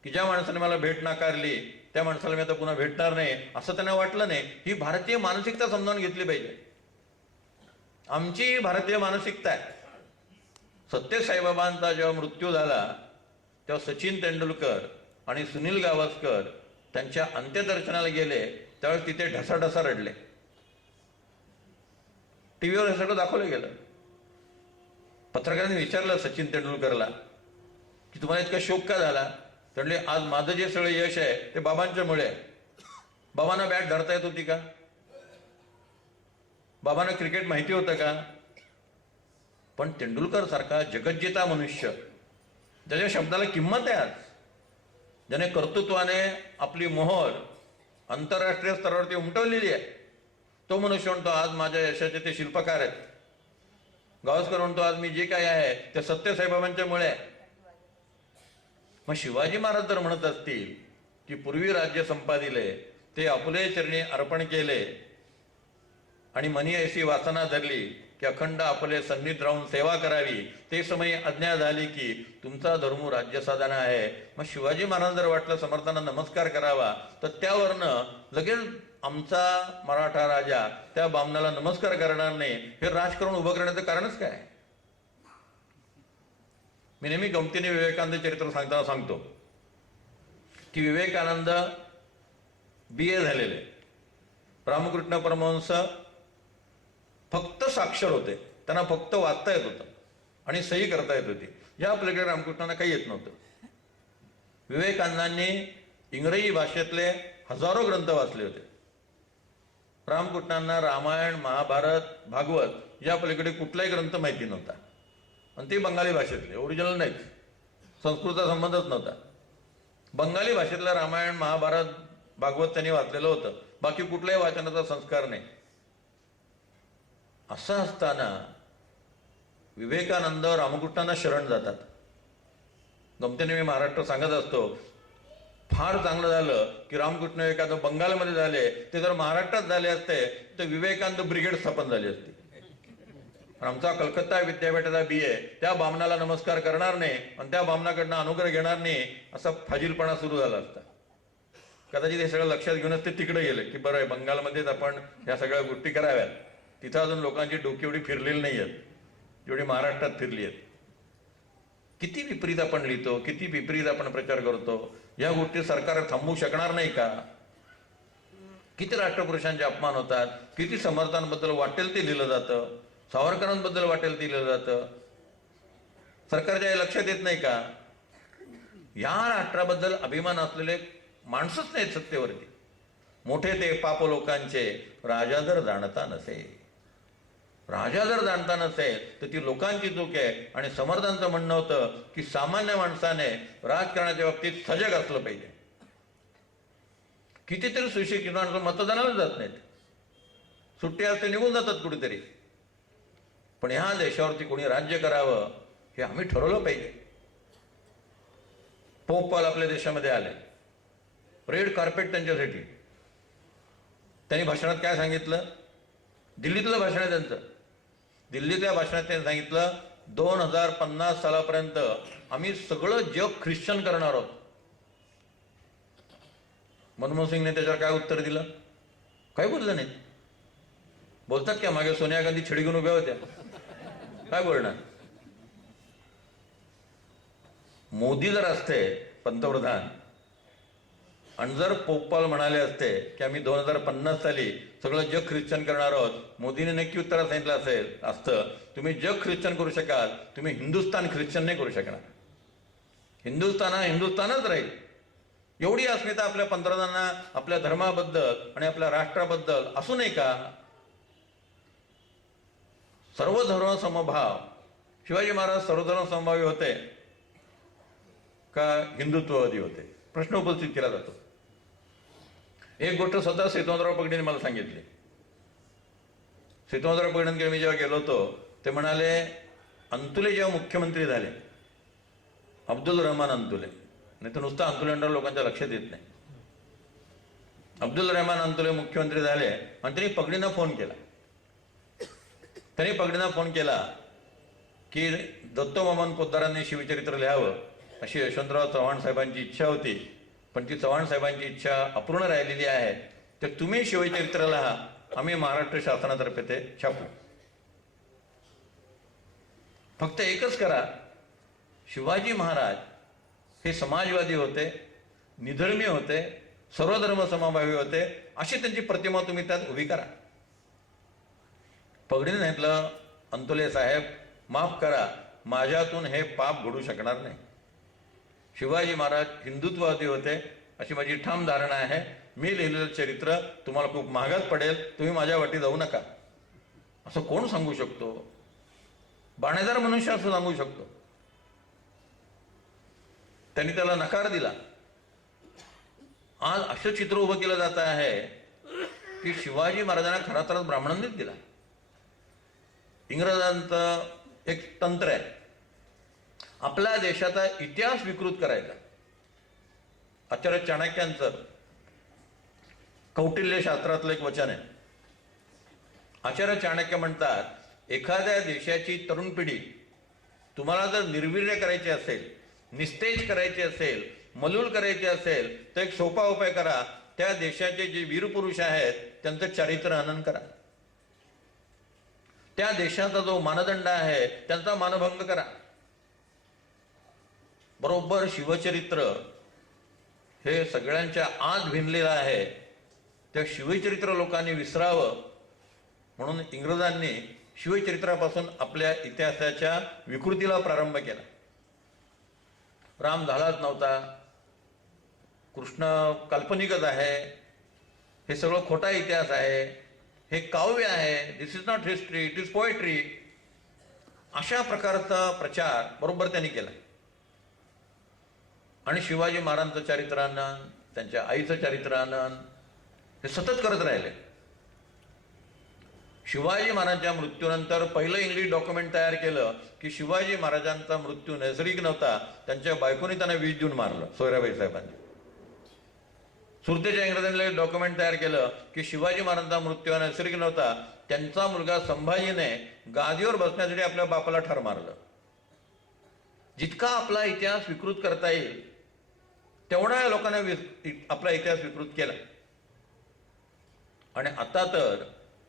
की ज्या माणसाने मला भेट नाकारली त्या माणसाला मी आता पुन्हा भेटणार नाही, असं त्यांना वाटलं नाही. ही भारतीय मानसिकता समजावून घेतली पाहिजे. आमची भारतीय मानसिकता आहे. सत्य साईबाबांचा जेव्हा मृत्यू झाला तेव्हा सचिन तेंडुलकर आणि सुनील गावस्कर त्यांच्या अंत्यदर्शनाला गेले, त्यावेळेस तिथे ढसाढसा रडले. टीव्हीवर हे सगळं दाखवलं गेलं. पत्रकारांनी विचारलं सचिन तेंडुलकरला की तुम्हाला इतका शोक का झाला? म्हणले आज माझं जे सगळं यश आहे ते बाबांच्यामुळे आहे. बाबांना बॅट धरता येत होती का? बाबांना क्रिकेट माहिती होतं का? पण तेंडुलकर सारखा जगज्जेता मनुष्य, ज्याच्या शब्दाला किंमत आहे, आज ज्याने कर्तृत्वाने आपली मोहर आंतरराष्ट्रीय स्तरावरती उमटवलेली आहे, तो मनुष्य म्हणतो आज माझ्या यशाचे ते शिल्पकार आहेत. गावस्कर म्हणतो आज मी जे काय आहे ते सत्य साईबाबांच्यामुळे आहे. मग शिवाजी महाराज जर म्हणत असतील की पूर्वी राज्य संपादिले ते आपुले चरणी अर्पण केले आणि मनी ऐसी वासना धरली की अखंड आपले सन्निध राहून सेवा करावी, ते समय आज्ञा झाली की तुमचा धर्म राज्य साधना आहे. मग शिवाजी महाराज जर वाटलं समर्थांना नमस्कार करावा तर त्यावरनं लगेच आमचा मराठा राजा त्या बामणाला नमस्कार करणार नाही, हे राजकारण उभं करण्याचं कारणच काय? मी नेहमी गमतीने विवेकानंद चरित्र सांगताना सांगतो की विवेकानंद BA झालेले, रामकृष्ण परमहंस फक्त साक्षर होते, त्यांना फक्त वाचता येत होतं आणि सही करता येत होती. या पलीकडे रामकृष्णांना काही येत नव्हतं. विवेकानंदांनी इंग्रजी भाषेतले हजारो ग्रंथ वाचले होते. रामकृष्णांना रामायण, महाभारत, भागवत या पलीकडे कुठलाही ग्रंथ माहिती नव्हता, आणि ते बंगाली भाषेतले, ओरिजिनल नाहीच, संस्कृतचा संबंधच नव्हता. बंगाली भाषेतलं रामायण, महाभारत, भागवत त्यांनी वाचलेलं होतं, बाकी कुठल्याही वाचनाचा संस्कार नाही. असं असताना विवेकानंद रामकृष्णांना शरण जातात. गमतीने मी महाराष्ट्र सांगत असतो, फार चांगलं झालं की रामकृष्ण एखादं बंगालमध्ये झाले, ते जर महाराष्ट्रात झाले असते तर विवेकानंद ब्रिगेड स्थापन झाली असती. आमचा कलकत्ता विद्यापीठाचा BA त्या बामणाला नमस्कार करणार नाही आणि त्या बामणाकडनं अनुग्रह घेणार नाही, असा फाजीलपणा सुरू झाला असता. कदाचित हे सगळं लक्षात घेऊनच ते तिकडे गेले की बरं आहे, बंगालमध्येच आपण ह्या सगळ्या गोष्टी कराव्यात. तिथं अजून लोकांची डोकी एवढी फिरलेली नाही आहेत जेवढी महाराष्ट्रात फिरली आहेत. किती विपरीत आपण लिहितो, किती विपरीत आपण प्रचार करतो. या गोष्टी सरकार थांबवू शकणार नाही का? किती राष्ट्रपुरुषांचे अपमान होतात, किती समर्थांबद्दल वाटेल ते लिहिलं जातं, सावरकरांबद्दल वाटेल ते लिहिलं जातं. सरकारच्या लक्षात येत नाही का? या राष्ट्राबद्दल अभिमान असलेले माणसंच नाहीत सत्तेवरती. मोठे ते पाप लोकांचे राजा जर जाणता नसे, राजा जर जाणता नसेल तर ती लोकांची चूक आहे. आणि समर्थांचं म्हणणं होतं की सामान्य माणसाने राजकारणाच्या बाबतीत सजग असलं पाहिजे. कितीतरी सुशिक्षित माणसं मतदानाला जात नाहीत, सुट्टी असते निघून जातात कुठेतरी. पण ह्या देशावरती कोणी राज्य करावं हे आम्ही ठरवलं पाहिजे. पोप पॉल आपल्या देशामध्ये आले, रेड कार्पेट त्यांच्यासाठी. त्यांनी भाषणात काय सांगितलं? दिल्लीतलं भाषण आहे त्यांचं. दिल्लीतल्या भाषणात त्यांनी सांगितलं 2050 सालापर्यंत आम्ही सगळं जग ख्रिश्चन करणार आहोत. मनमोहन सिंगने त्याच्यावर काय उत्तर दिलं? काय बोललं नाही. बोलतात का मागे सोनिया गांधी छडी घेऊन उभ्या होत्या, काय बोलणार? मोदी जर असते पंतप्रधान आणि जर पोपाल म्हणाले असते की आम्ही 2050 साली सगळं जग ख्रिश्चन करणार आहोत, मोदीने नक्की उत्तरात सांगितलं असतं तुम्ही जग ख्रिश्चन करू शकाल, तुम्ही हिंदुस्थान ख्रिश्चन नाही करू शकणार. हिंदुस्थान हा हिंदुस्थानच राहील. एवढी अस्मिता आपल्या पंतप्रधानांना आपल्या धर्माबद्दल आणि आपल्या राष्ट्राबद्दल असू नये का? सर्वधर्म समभाव. शिवाजी महाराज सर्वधर्म समभावी होते का हिंदुत्ववादी होते? प्रश्न उपस्थित केला जातो. एक गोष्ट स्वतः सेतवंतराव पगडीने मला सांगितली. सेतवंतराव पगडींकडे मी जेव्हा गेलो होतो ते म्हणाले, अंतुले जेव्हा मुख्यमंत्री झाले, अब्दुल रहमान अंतुले, नाही तर नुसतं अंतुले अंडर लोकांच्या लक्षात येत नाही. अब्दुल रहमान अंतुले मुख्यमंत्री झाले आणि त्यांनी पगडींना फोन केला. त्यांनी पगडींना फोन केला की दत्तोमामन पोद्दारांनी शिवचरित्र लिहावं अशी यशवंतराव चव्हाण साहेबांची इच्छा होती, पण ती चव्हाण साहेबांची इच्छा अपूर्ण राहिलेली आहे, तर तुम्ही शिवचरित्र लिहा, आम्ही महाराष्ट्र शासनातर्फे ते छापू. फक्त एकच करा, शिवाजी महाराज हे समाजवादी होते, निधर्मी होते, सर्वधर्म समभावी होते, अशी त्यांची प्रतिमा तुम्ही त्यात उभी करा. पगडीने सांगितलं, अंतुले साहेब माफ करा, माझ्यातून हे पाप घडू शकणार नाही. शिवाजी महाराज हिंदुत्ववादी होते अशी माझी ठाम धारणा आहे. मी लिहिलेलं चरित्र तुम्हाला खूप महागात पडेल, तुम्ही माझ्या वाटी जाऊ नका. असं कोण सांगू शकतो? बाणेदार मनुष्य असं सांगू शकतो. त्यांनी त्याला नकार दिला. आज असं चित्र उभं केलं जात आहे की शिवाजी महाराजांना खरा तर ब्राह्मणांनीच दिला. इंग्रजांचं एक तंत्र आहे आपल्या देशाचा इतिहास विकृत करायचा. आचार्य चाणक्यांचं कौटिल्य शास्त्रातलं एक वचन आहे. आचार्य चाणक्य म्हणतात, एखाद्या देशाची तरुण पिढी तुम्हाला जर निर्वीर्य करायची असेल, निस्तेज करायची असेल, मलूल करायची असेल, तर एक सोपा उपाय करा, त्या देशाचे जे वीरपुरुष आहेत त्यांचं चारित्र्य हनन करा. त्या देशाचा जो मानदंड आहे त्यांचा मानभंग करा. बरोबर शिवचरित्र हे सगळ्यांच्या आत भिनलेलं आहे. त्या शिवचरित्र लोकांनी विसरावं म्हणून इंग्रजांनी शिवचरित्रापासून आपल्या इतिहासाच्या विकृतीला प्रारंभ केला. राम झालाच नव्हता, कृष्ण काल्पनिकच आहे, हे सगळं खोटा इतिहास आहे, हे काव्य आहे, this is not history, it is poetry, अशा प्रकारचा प्रचार बरोबर त्यांनी केला. आणि शिवाजी महाराजांचं चरित्रानंद, त्यांच्या आईचं चरित्रानंद हे सतत करत राहिले. शिवाजी महाराजांच्या मृत्यूनंतर पहिलं इंग्लिश डॉक्युमेंट तयार केलं की शिवाजी महाराजांचा मृत्यू नैसर्गिक नव्हता, त्यांच्या बायकोनी त्यांना 20 जून मारलं, सोयराबाई साहेबांनी. सुरतेच्या इंग्रजांनी डॉक्युमेंट तयार केलं की शिवाजी महाराजांचा मृत्यू नैसर्गिक नव्हता, त्यांचा मुलगा संभाजीने गादीवर बसण्यासाठी आपल्या बापाला ठार मारलं. जितका आपला इतिहास विकृत करता येईल तेवढा लोकांना आपला इतिहास विकृत केला. आणि आता तर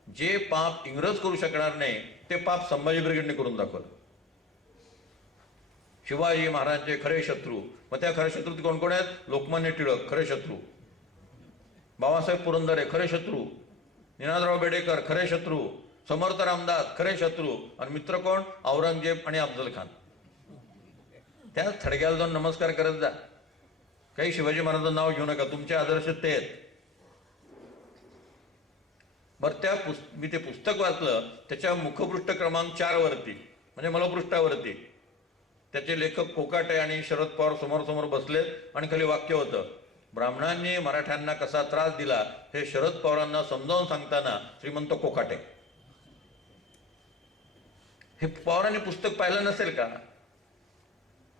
जे पाप इंग्रज करू शकणार नाही ते पाप संभाजी ब्रिगेडने करून दाखवलं. शिवाजी महाराजांचे खरे शत्रू, मग त्या खरे शत्रू कोण कोण आहेत? लोकमान्य टिळक खरे शत्रू, बाबासाहेब पुरंदरे खरे शत्रू, निनादराव बेडेकर खरे शत्रू, समर्थ रामदास खरे शत्रू, आणि मित्र कोण? औरंगजेब आणि अफजल खान. त्या थडग्याला जाऊन नमस्कार करत जा, काही शिवाजी महाराजांचं नाव घेऊ नका, तुमचे आदर्श ते आहेत. बरं, मी ते पुस्तक वाचलं, त्याच्या मुखपृष्ठ क्रमांक 4 वरती म्हणजे मलपृष्ठावरती त्याचे लेखक कोकाटे आणि शरद पवार समोर समोर बसलेत आणि खाली वाक्य होतं, ब्राह्मणांनी मराठ्यांना कसा त्रास दिला हे शरद पवारांना समजावून सांगताना श्रीमंत कोकाटे. हे पवारांनी पुस्तक पाहिलं नसेल का?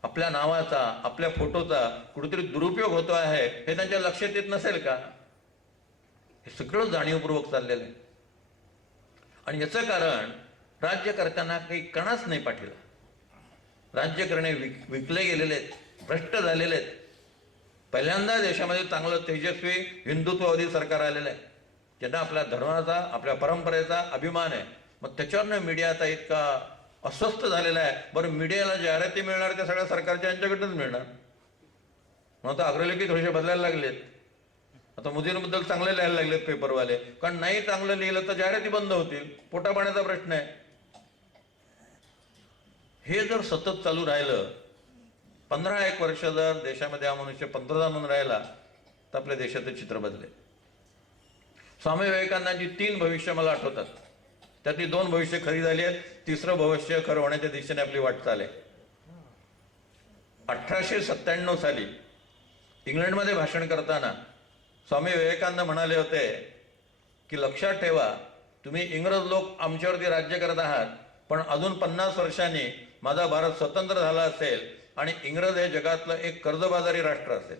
आपल्या नावाचा, आपल्या फोटोचा कुठेतरी दुरुपयोग होतो आहे हे त्यांच्या लक्षात येत नसेल का? हे सगळं जाणीवपूर्वक चाललेलं आहे. आणि याचं कारण राज्यकर्त्यांना काही कणाच नाही पाठीला. राज्य करणे विकले गेलेले आहेत, भ्रष्ट झालेले आहेत. पहिल्यांदा देशामध्ये चांगलं तेजस्वी हिंदुत्ववादी सरकार आलेलं आहे, ज्यांना आपल्या धर्माचा, आपल्या परंपरेचा अभिमान आहे. मग त्याच्यावरनं मीडिया आता इतका अस्वस्थ झालेला आहे. बरं, मीडियाला जाहिराती मिळणार त्या सगळ्या सरकारच्या यांच्याकडूनच मिळणार. म्हणून आता अग्रलेखी थोडेसे बदलायला लागलेत. आता मोदींबद्दल चांगले लिहायला लागलेत पेपरवाले, कारण नाही चांगलं लिहिलं तर जाहिराती बंद होतील, पोटापाण्याचा प्रश्न आहे. हे जर सतत चालू राहिलं, 15-1 वर्ष जर देशामध्ये हा मनुष्य पंतप्रधान म्हणून राहिला तर आपल्या देशाचं चित्र बदलेल. स्वामी विवेकानंदांची 3 भविष्य मला आठवतात. त्यातली 2 भविष्य खरी झाली आहेत, 3रं भविष्य खरं होण्याच्या दिशेने आपली वाटचाल आहे. 1897 साली इंग्लंडमध्ये भाषण करताना स्वामी विवेकानंद म्हणाले होते की लक्षात ठेवा, तुम्ही इंग्रज लोक आमच्यावरती राज्य करत आहात, पण अजून 50 वर्षांनी माझा भारत स्वतंत्र झाला असेल आणि इंग्रज हे जगातलं एक कर्जबाजारी राष्ट्र असेल.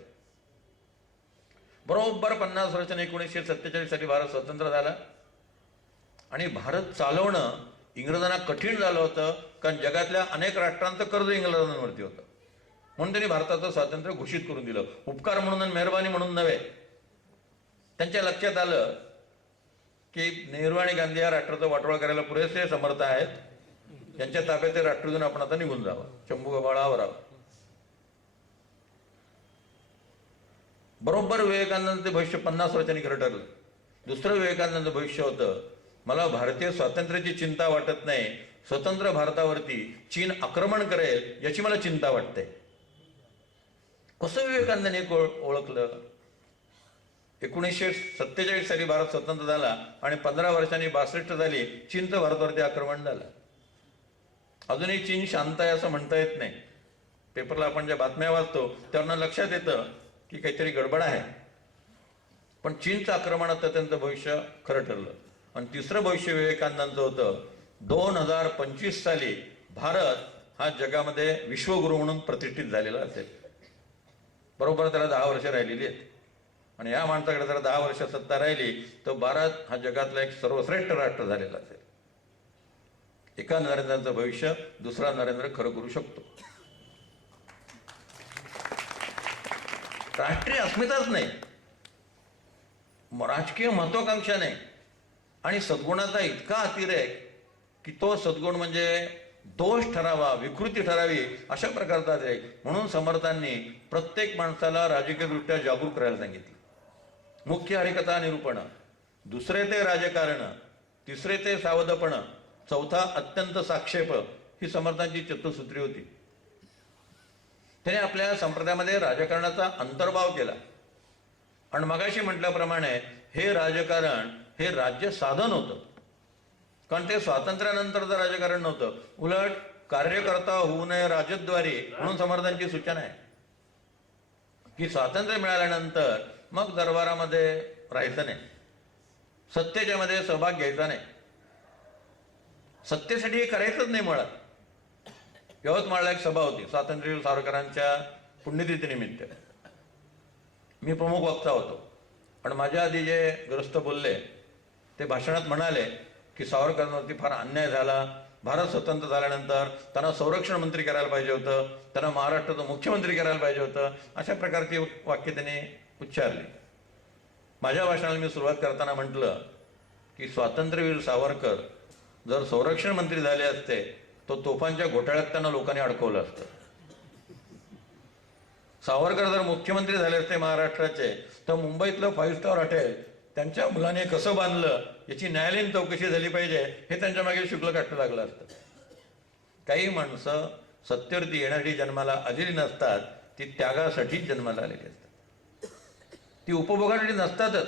बरोबर 50 वर्षांनी 1947 साली भारत स्वतंत्र झाला आणि भारत चालवणं इंग्रजांना कठीण झालं होतं, कारण जगातल्या अनेक राष्ट्रांचं कर्ज इंग्रजांवरती होतं. म्हणून त्यांनी भारताचं स्वातंत्र्य घोषित करून दिलं, उपकार म्हणून आणि मेहरबानी म्हणून नव्हे. त्यांच्या लक्षात आलं की नेहरू आणि गांधी या राष्ट्राचं वाटोळा करायला पुरेसे समर्थ आहेत, यांच्या ताब्यात राष्ट्र देऊन आपण आता निघून जावं, शंभू गबाळावर राहावं. बरोबर विवेकानंदांचे भविष्य 50 वर्षांनी खरं ठरलं. दुसरं विवेकानंदांचं भविष्य होतं, मला भारतीय स्वातंत्र्याची चिंता वाटत नाही, स्वतंत्र भारतावरती चीन आक्रमण करेल याची मला चिंता वाटते. कसं विवेकानंदांनी ओळखलं? 1947 साली भारत स्वतंत्र झाला आणि 15 वर्षांनी 62 झाली, चीनचं भारतावरती आक्रमण झालं. अजूनही चीन शांत आहे असं म्हणता येत नाही. पेपरला आपण ज्या बातम्या वाचतो त्यांना लक्षात येतं की काहीतरी गडबड आहे, पण चीनचं आक्रमणात त्यांचं भविष्य खरं ठरलं. आणि तिसरं भविष्य विवेकानंदांचं होतं, 2025 साली भारत हा जगामध्ये विश्वगुरू म्हणून प्रतिष्ठित झालेला असेल. बरोबर त्याला 10 वर्ष राहिलेली आहेत आणि या माणसाकडे जर 10 वर्ष सत्ता राहिली तर भारत हा जगातला एक सर्वश्रेष्ठ राष्ट्र झालेला असेल. एका नरेंद्रांचं भविष्य दुसरा नरेंद्र खरं करू शकतो. राष्ट्रीय अस्मिताच नाही, राजकीय महत्वाकांक्षा नाही आणि सद्गुणाचा इतका अतिरेक की तो सद्गुण म्हणजे दोष ठरावा, विकृती ठरावी अशा प्रकारचा आहे. म्हणून समर्थांनी प्रत्येक माणसाला राजकीयदृष्ट्या जागरूक राहायला सांगितलं. मुख्य हरिकथा निरूपण, दुसरे ते राजकारण, तिसरे ते सावधपण, चौथा अत्यंत साक्षेप ही समर्थांची चतुसूत्री होती. त्याने आपल्या संप्रदायामध्ये राजकारणाचा अंतर्भाव केला आणि मगाशी म्हटल्याप्रमाणे हे राजकारण हे राज्य साधन होतं, कारण ते स्वातंत्र्यानंतरचं राजकारण नव्हतं. उलट कार्यकर्ता होऊ नये राजद्वारी म्हणून समर्थांची सूचना आहे की स्वातंत्र्य मिळाल्यानंतर मग दरबारामध्ये राहायचं नाही, सत्तेच्या मध्ये सहभाग घ्यायचा नाही, सत्तेसाठी हे करायचंच नाही. मुळात यवतमाळला एक सभा होती स्वातंत्र्यवीर सावरकरांच्या पुण्यतिथीनिमित्त. मी प्रमुख वक्ता होतो आणि माझ्या आधी जे ग्रस्त बोलले ते भाषणात म्हणाले की सावरकरांवरती फार अन्याय झाला, भारत स्वतंत्र झाल्यानंतर त्यांना संरक्षण मंत्री करायला पाहिजे होतं, त्यांना महाराष्ट्राचं मुख्यमंत्री करायला पाहिजे होतं, अशा प्रकारची वाक्य त्यांनी उच्चारली. माझ्या भाषणाला मी सुरुवात करताना म्हटलं की स्वातंत्र्यवीर सावरकर जर संरक्षण मंत्री झाले असते तो तोफांच्या घोटाळ्यात त्यांना लोकांनी अडकवलं असतं. सावरकर जर मुख्यमंत्री झाले असते महाराष्ट्राचे तर मुंबईतलं 5 स्टार हॉटेल त्यांच्या मुलाने कसं बांधलं याची न्यायालयीन चौकशी झाली पाहिजे, हे त्यांच्या मागे शुक्ल काढलं लागलं असतं. काही माणसं सत्तेवरती येण्यासाठी जन्माला आलेली नसतात, ती त्यागासाठी जन्माला आलेली असतात, ती उपभोगासाठी नसतातच.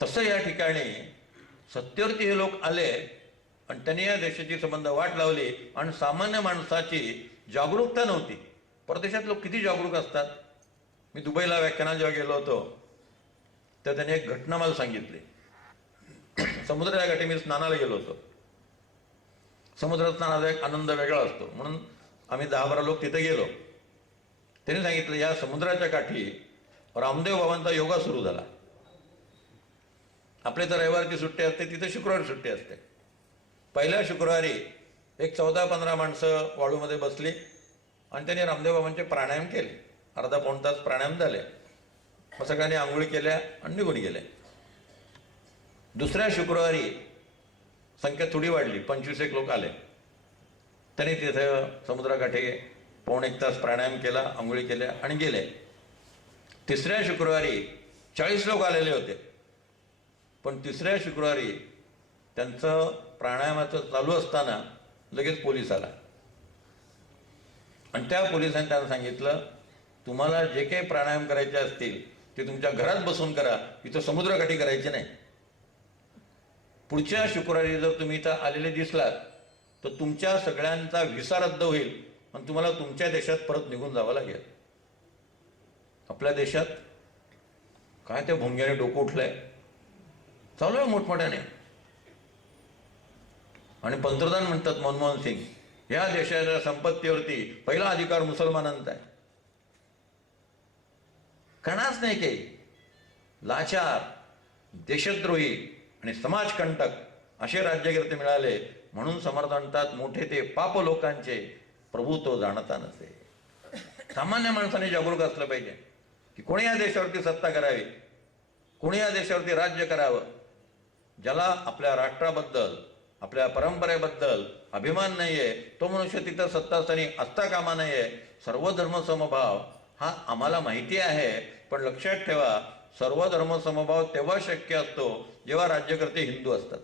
तसं या ठिकाणी सत्तेवरती हे लोक आले आणि त्यांनी या देशाची संबंध वाट लावली आणि सामान्य माणसाची जागरूकता नव्हती. परदेशात लोक किती जागरूक असतात. मी दुबईला व्याख्यानाला जेव्हा गेलो होतो तर त्याने एक घटना मला सांगितली. समुद्राच्या काठी मी स्नानाला गेलो होतो. समुद्रात स्नानाचा एक आनंद वेगळा असतो म्हणून आम्ही 10-12 लोक तिथे गेलो. त्यांनी सांगितलं या समुद्राच्या काठी रामदेव बाबांचा योगा सुरू झाला. आपल्या तर रविवारची सुट्टी असते, तिथे शुक्रवारी सुट्टी असते. पहिल्या शुक्रवारी एक 14-15 माणसं वाळूमध्ये बसली आणि त्यांनी रामदेव बाबांचे प्राणायाम केले. अर्धा-पाऊण तास प्राणायाम झाले. मग सगळ्यांनी आंघोळी केल्या आणि निघून गेले. दुसऱ्या शुक्रवारी संख्या थोडी वाढली, 25 लोक आले. त्यांनी तिथे समुद्राकाठी 1.25 तास प्राणायाम केला, आंघोळी केल्या आणि गेले. तिसऱ्या शुक्रवारी 40 लोक आलेले होते, पण तिसऱ्या शुक्रवारी त्यांचं प्राणायामाचं चालू असताना लगेच पोलीस आला आणि त्या पोलिसांनी त्यांना सांगितलं तुम्हाला जे काही प्राणायाम करायचे असतील ते तुमच्या घरात बसून करा, इथं समुद्राकाठी करायचे नाही. पुढच्या शुक्रवारी जर तुम्ही इथं आलेले दिसलात तर तुमच्या सगळ्यांचा व्हिसा रद्द होईल आणि तुम्हाला तुमच्या देशात परत निघून जावं लागेल. आपल्या देशात काय त्या भोंग्याने डोकं उठलंय, चालू आहे मोठमोठ्याने. आणि पंतप्रधान म्हणतात मनमोहन सिंग, या देशाच्या संपत्तीवरती पहिला अधिकार मुसलमानांचा आहे. कणाच नाही काही. लाचार, देशद्रोही आणि समाजकंटक असे राज्यकर्ते मिळाले म्हणून समर्थ म्हणतात, मोठे ते पाप लोकांचे प्रभू तो जाणता नसे. सामान्य माणसाने जागरूक असलं पाहिजे की कोणी या देशावरती सत्ता करावी, कोणी या देशावरती राज्य करावं. ज्याला आपल्या राष्ट्राबद्दल, आपल्या परंपरेबद्दल अभिमान नाहीये, तो मनुष्य तिथं सत्तास्थानी असता कामा नये. सर्व धर्म समभाव हा आम्हाला माहिती आहे, पण लक्षात ठेवा, सर्व धर्म समभाव तेव्हा शक्य असतो जेव्हा राज्यकर्ते हिंदू असतात.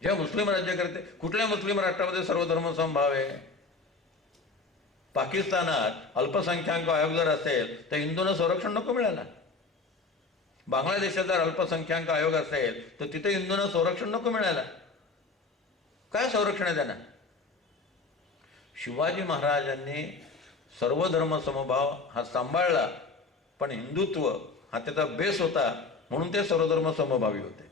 जेव्हा मुस्लिम राज्यकर्ते, कुठल्या मुस्लिम राष्ट्रामध्ये सर्व धर्म समभाव आहे? पाकिस्तानात अल्पसंख्याक आयोग जर असेल तर हिंदूंना संरक्षण नको मिळालं. बांगलादेशात जर अल्पसंख्याक आयोग असेल तर तिथे हिंदूंना संरक्षण नको मिळालं. काय संरक्षण आहे त्यांना? शिवाजी महाराजांनी सर्व धर्म समभाव हा सांभाळला, पण हिंदुत्व हा त्याचा बेस होता म्हणून ते सर्वधर्म समभावी होते.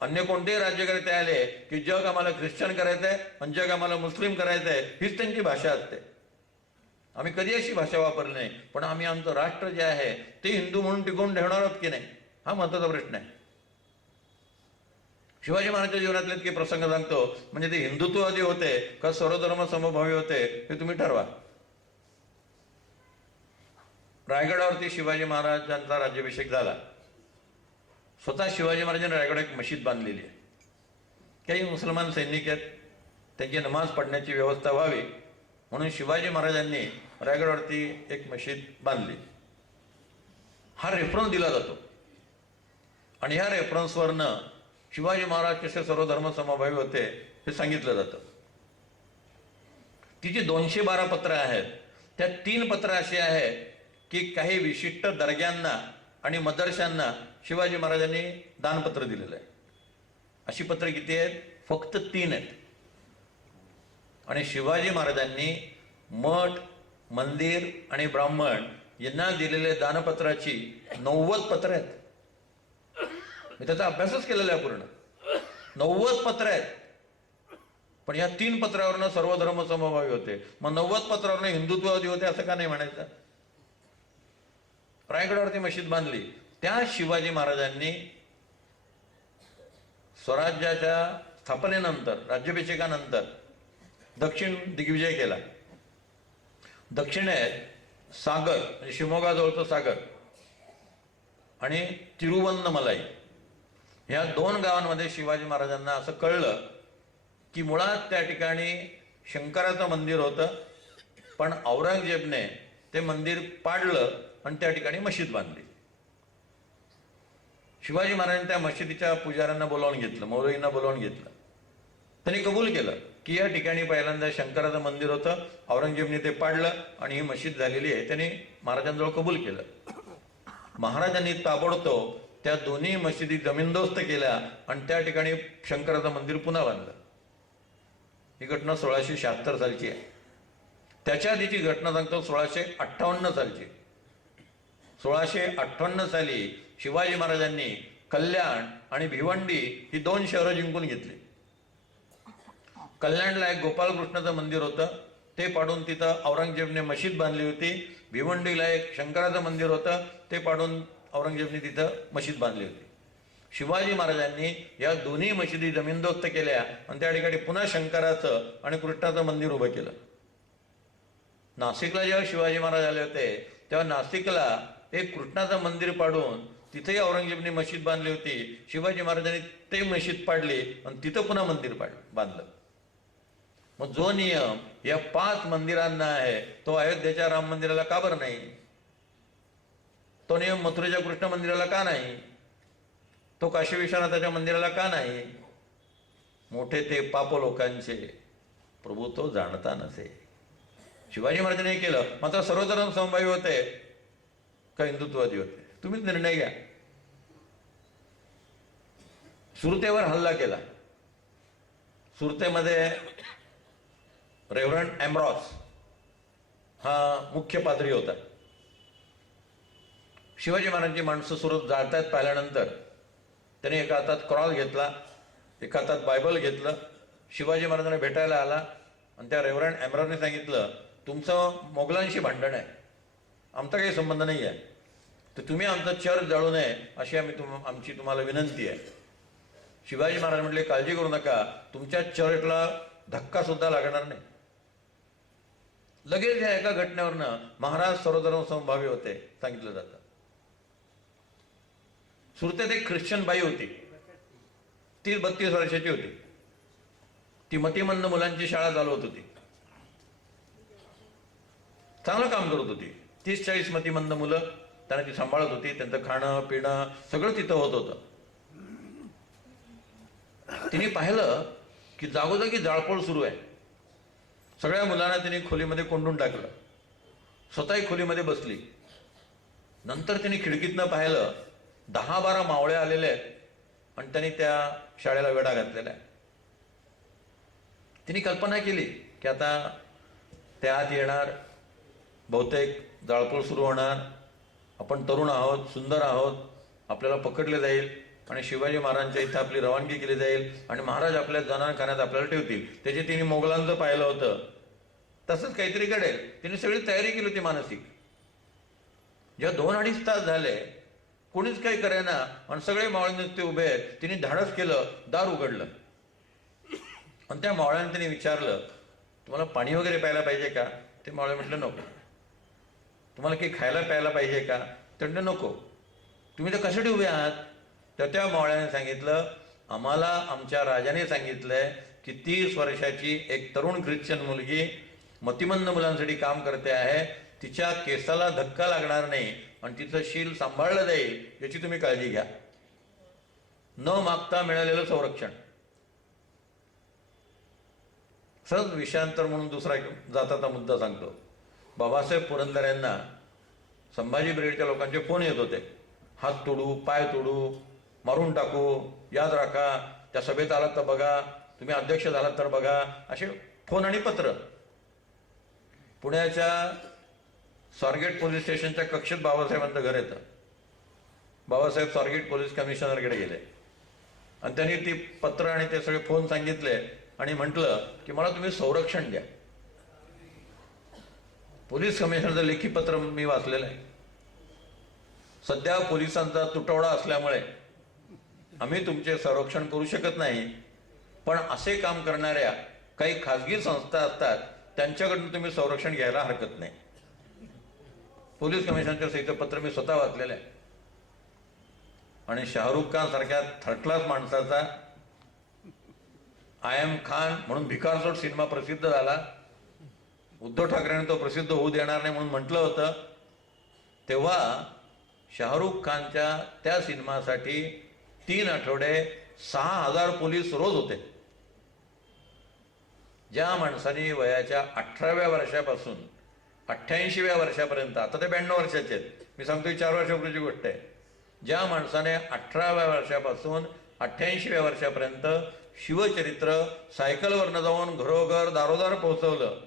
अन्य कोणतेही राज्यकर्ते आले की जग आम्हाला ख्रिश्चन करायचंय आणि जग आम्हाला मुस्लिम करायचंय, हीच त्यांची भाषा असते. आम्ही कधी अशी भाषा वापरली नाही, पण आम्ही आमचं राष्ट्र जे आहे ते हिंदू म्हणून टिकवून ठेवणार आहोत की नाही, हा महत्वाचा प्रश्न आहे. शिवाजी महाराजांच्या जीवनातले इतके प्रसंग सांगतो, म्हणजे ते हिंदुत्ववादी होते का सर्वधर्म समभावी होते हे तुम्ही ठरवा. रायगडावरती शिवाजी महाराजांचा राज्याभिषेक झाला. स्वतः शिवाजी महाराजांनी रायगड एक मशीद बांधलेली आहे. काही मुसलमान सैनिक आहेत, त्यांची नमाज पढण्याची व्यवस्था व्हावी म्हणून शिवाजी महाराजांनी रायगडावरती एक मशीद बांधली. हा रेफरन्स दिला जातो आणि ह्या रेफरन्सवरनं शिवाजी महाराज कसे सर्व धर्म समभावी होते हे सांगितलं जातं. तिची 212 पत्र आहेत. त्यात 3 पत्र अशी आहेत की काही विशिष्ट दर्ग्यांना आणि मदरशांना शिवाजी महाराजांनी दानपत्र दिलेलं आहे. अशी पत्र किती आहेत? फक्त 3 आहेत. आणि शिवाजी महाराजांनी मठ, मंदिर आणि ब्राह्मण यांना दिलेले दानपत्राची 90 पत्र आहेत. मी त्याचा अभ्यासच केलेला आहे पूर्ण. 90 पत्र आहेत. पण या 3 पत्रावरनं सर्व धर्म समभावी होते. मग 90 पत्रावरनं हिंदुत्ववादी होते असं का नाही म्हणायचं? रायगडावरती मशीद बांधली. त्या शिवाजी महाराजांनी स्वराज्याच्या स्थापनेनंतर, राज्याभिषेकानंतर दक्षिण दिग्विजय केला. दक्षिणेत सागर, म्हणजे शिमोगाजवळचं सागर आणि तिरुवन्नमलाई ह्या 2 गावांमध्ये शिवाजी महाराजांना असं कळलं की मुळात त्या ठिकाणी शंकराचं मंदिर होतं, पण औरंगजेबने ते मंदिर पाडलं आणि त्या ठिकाणी मशीद बांधली. शिवाजी महाराजांनी त्या मशिदीच्या पुजाऱ्यांना बोलावून घेतलं, मौलवींना बोलावून घेतलं. त्यांनी कबूल केलं की या ठिकाणी पहिल्यांदा शंकराचं मंदिर होतं, औरंगजेबने ते पाडलं आणि ही मशीद झालेली आहे. त्यांनी महाराजांजवळ कबूल केलं. महाराजांनी ताबडतोब त्या दोन्ही मशिदी जमीनदोस्त केल्या आणि त्या ठिकाणी शंकराचं मंदिर पुन्हा बांधलं. ही घटना 1676 सालची आहे. त्याच्या आधीची घटना सांगतो 1658 सालची. 1658 साली शिवाजी महाराजांनी कल्याण आणि भिवंडी ही 2 शहरं जिंकून घेतली. कल्याणला एक गोपालकृष्णाचं मंदिर होतं, ते पाडून तिथं औरंगजेबने मशीद बांधली होती. भिवंडीला एक शंकराचं मंदिर होतं, ते पाडून औरंगजेबने तिथं मशीद बांधली होती. शिवाजी महाराजांनी या दोन्ही मशिदी जमीनदोस्त केल्या आणि त्या ठिकाणी पुन्हा शंकराचं आणि कृष्णाचं मंदिर उभं केलं. नाशिकला जेव्हा शिवाजी महाराज आले होते तेव्हा नाशिकला एक कृष्णाचं मंदिर पाडून तिथेही औरंगजेबने मशीद बांधली होती. शिवाजी महाराजांनी ते मशीद पाडली आणि तिथं पुन्हा मंदिर बांधलं. मग जो नियम या 5 मंदिरांना आहे तो अयोध्येच्या राम मंदिराला का बरं नाही? तो नियम मथुरेच्या कृष्ण मंदिराला का नाही? तो काशी विश्वनाथाच्या मंदिराला का नाही? मोठे ते पाप लोकांचे प्रभू तो जाणता नसे. शिवाजी महाराजांनी केलं, मात्र सर्व धर्म समभावी होते का हिंदुत्ववादी होते? तुम्हीच निर्णय घ्या. सुरतेवर हल्ला केला. सुरतेमध्ये रेव्हरंड एम्ब्रॉस हा मुख्य पादरी होता. शिवाजी महाराजांची माणसं सुरत जाळतायत पाहिल्यानंतर त्याने एका हातात क्रॉस घेतला, एका हातात बायबल घेतलं, शिवाजी महाराजांना भेटायला आला आणि त्या रेव्हरंड एम्बररने सांगितलं, तुमचं मोगलांशी भांडण आहे, आमचा काही संबंध नाही आहे, तर तुम्ही आमचं चर्च जाळू नये अशी आमची तुम्हाला विनंती आहे. शिवाजी महाराज म्हटले, काळजी करू नका, तुमच्या चर्चला धक्का सुद्धा लागणार नाही. लगेच या एका घटनेवरनं महाराज सर्वधर्म समभावी होते सांगितलं जातं. सुरतेत एक ख्रिश्चन बाई होती, ती 32 वर्षाची होती. ती मतिमंद मुलांची शाळा चालवत होती, चांगलं काम करत होती. 30-40 मतिमंद मुलं त्यांना ती सांभाळत होती. त्यांचं खाणं पिणं सगळं तिथं होत होतं. तिने पाहिलं की जागोजागी जाळपोळ सुरू आहे. सगळ्या मुलांना तिने खोलीमध्ये कोंडून टाकलं, स्वतःही खोलीमध्ये बसली. नंतर तिने खिडकीतनं पाहिलं 10-12 मावळे आलेले आहेत आणि त्यांनी त्या शाळेला वेढा घातलेला आहे. तिने कल्पना केली की आता त्या आत येणार, बहुतेक जाळपोळ सुरू होणार, आपण तरुण आहोत, सुंदर आहोत, आपल्याला पकडले जाईल आणि शिवाजी महाराजांच्या इथं आपली रवानगी केली जाईल आणि महाराज आपल्या जनानखान्यात आपल्याला ठेवतील. त्याची तिने मोगलांचं पाहिलं होतं, तसंच काहीतरी घडेल. तिने सगळी तयारी केली होती मानसिक. जेव्हा 2-2.5 तास झाले, कोणीच काही करेना आणि सगळे मावळे नुसते उभे आहेत, तिने धाडस केलं, दार उघडलं आणि त्या मावळ्याने तिने विचारलं, तुम्हाला पाणी वगैरे प्यायला पाहिजे का? ते मावळे म्हटलं नको. तुम्हाला काही खायला प्यायला पाहिजे का? ते म्हटलं नको. तुम्ही तर कशासाठी उभे आहात? तर त्या मावळ्याने सांगितलं, आम्हाला आमच्या राजाने सांगितलंय की 30 वर्षाची एक तरुण ख्रिश्चन मुलगी मतिमंद मुलांसाठी काम करते आहे, तिच्या केसाला धक्का लागणार नाही आणि तिचं शील सांभाळलं जाईल याची तुम्ही काळजी घ्या. न मागता मिळालेलं संरक्षण. सहज विषयांतर म्हणून दुसरा जाताचा मुद्दा सांगतो. बाबासाहेब पुरंदरे यांना संभाजी ब्रिगेडच्या लोकांचे फोन येत होते, हात तोडू, पाय तोडू, मारून टाकू, याद राखा, त्या सभेत आलात तर बघा, तुम्ही अध्यक्ष झालात तर बघा, असे फोन आणि पत्र. पुण्याच्या स्वारगेट पोलीस स्टेशनच्या कक्षेत बाबासाहेबांचं घर येतं. बाबासाहेब स्वारगेट पोलीस कमिशनरकडे गेले आणि त्यांनी ती पत्र आणि ते सगळे फोन सांगितले आणि म्हटलं की मला तुम्ही संरक्षण द्या. पोलीस कमिशनरचं लेखी पत्र मी वाचलेलं आहे. सध्या पोलिसांचा तुटवडा असल्यामुळे आम्ही तुमचे संरक्षण करू शकत नाही, पण असे काम करणाऱ्या काही खाजगी संस्था असतात त्यांच्याकडून तुम्ही संरक्षण घ्यायला हरकत नाही. पोलीस कमिशनरच्या सहीचं पत्र मी स्वतः वाचलेलं आहे. आणि शाहरुख खान सारख्या थर्ड क्लास माणसाचा आय एम खान म्हणून भिकारचोट सिनेमा प्रसिद्ध झाला. उद्धव ठाकरेंनी तो प्रसिद्ध होऊ देणार नाही म्हणून म्हटलं होतं. तेव्हा शाहरुख खानच्या त्या सिनेमासाठी 3 आठवडे 6,000 पोलीस रोज होते. ज्या माणसाने वयाच्या 18व्या वर्षापासून 88व्या वर्षापर्यंत, आता ते 92 वर्षाचे आहेत, मी सांगतोय 4 वर्षापूर्वीची गोष्ट आहे, ज्या माणसाने 18व्या वर्षापासून 88व्या वर्षापर्यंत शिवचरित्र सायकलवरनं जाऊन घरोघर दारोदार पोहोचवलं,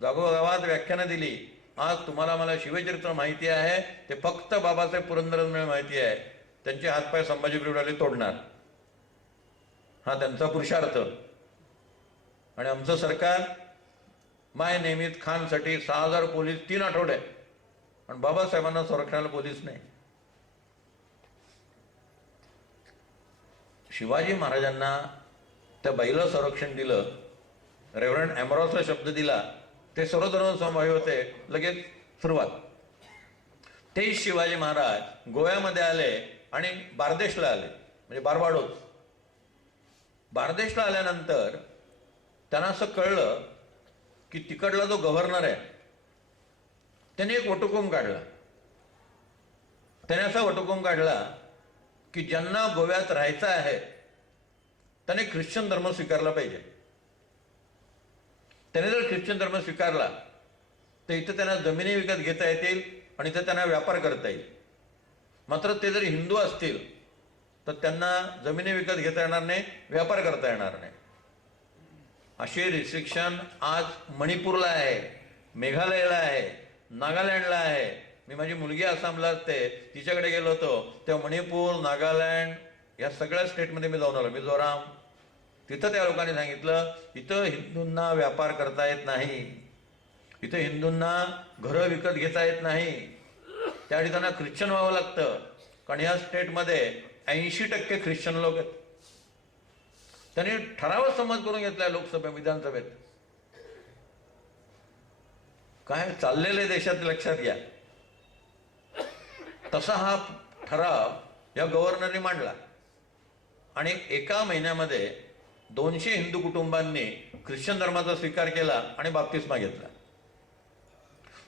गावोगावात व्याख्यानं दिली, आज तुम्हाला मला शिवचरित्र माहिती आहे ते फक्त बाबासाहेब पुरंदरेंना माहिती आहे, त्यांचे हातपाय संभाजी ब्रिगेडवाले तोडणार, हा त्यांचा पुरुषार्थ. आणि आमचं सरकार माय नेहमीच खानसाठी 6,000 पोलीस 3 आठवडे आणि बाबासाहेबांना संरक्षणाला पोलीस नाही. शिवाजी महाराजांना त्या बाईला संरक्षण दिलं, रेव्हरंड एम्ब्रॉसला शब्द दिला, ते सर्वधर्म समभावी होते. लगेच सुरुवात. ते शिवाजी महाराज गोव्यामध्ये आले आणि बारदेशला आले, म्हणजे बारबाडोस. बारदेशला आल्यानंतर त्यांना असं कळलं की तिकडला जो गव्हर्नर आहे त्याने एक वटहुकूम काढला. त्याने असा वटहुकूम काढला की ज्यांना गोव्यात राहायचं आहे त्याने ख्रिश्चन धर्म स्वीकारला पाहिजे. त्याने जर ख्रिश्चन धर्म स्वीकारला तर इथं त्यांना जमिनी विकत घेता येतील आणि इथं त्यांना व्यापार करता येईल. मात्र ते जर हिंदू असतील तर त्यांना जमिनी विकत घेता येणार नाही, व्यापार करता येणार नाही. असे रिस्ट्रिक्शन आज मणिपूरला आहे, मेघालयला आहे, नागालँडला आहे. मी माझी मुलगी आसामला असते, तिच्याकडे गेलो होतो तेव्हा मणिपूर, नागालँड या सगळ्या स्टेटमध्ये मी जाऊन आलो, मिझोराम. तिथं त्या लोकांनी सांगितलं इथं हिंदूंना व्यापार करता येत नाही, इथं हिंदूंना घरं विकत घेता येत नाही, त्या ठिकाणी ख्रिश्चन व्हावं लागतं. कारण या स्टेटमध्ये 80% ख्रिश्चन लोक आहेत. त्यांनी ठरावच समज करून घेतलाय लोकसभेत, विधानसभेत. काय चाललेलं आहे देशात लक्षात घ्या. तसा हा ठराव या गव्हर्नरने मांडला आणि एका महिन्यामध्ये 200 हिंदू कुटुंबांनी ख्रिश्चन धर्माचा स्वीकार केला आणि बाप्तिस्मा घेतला.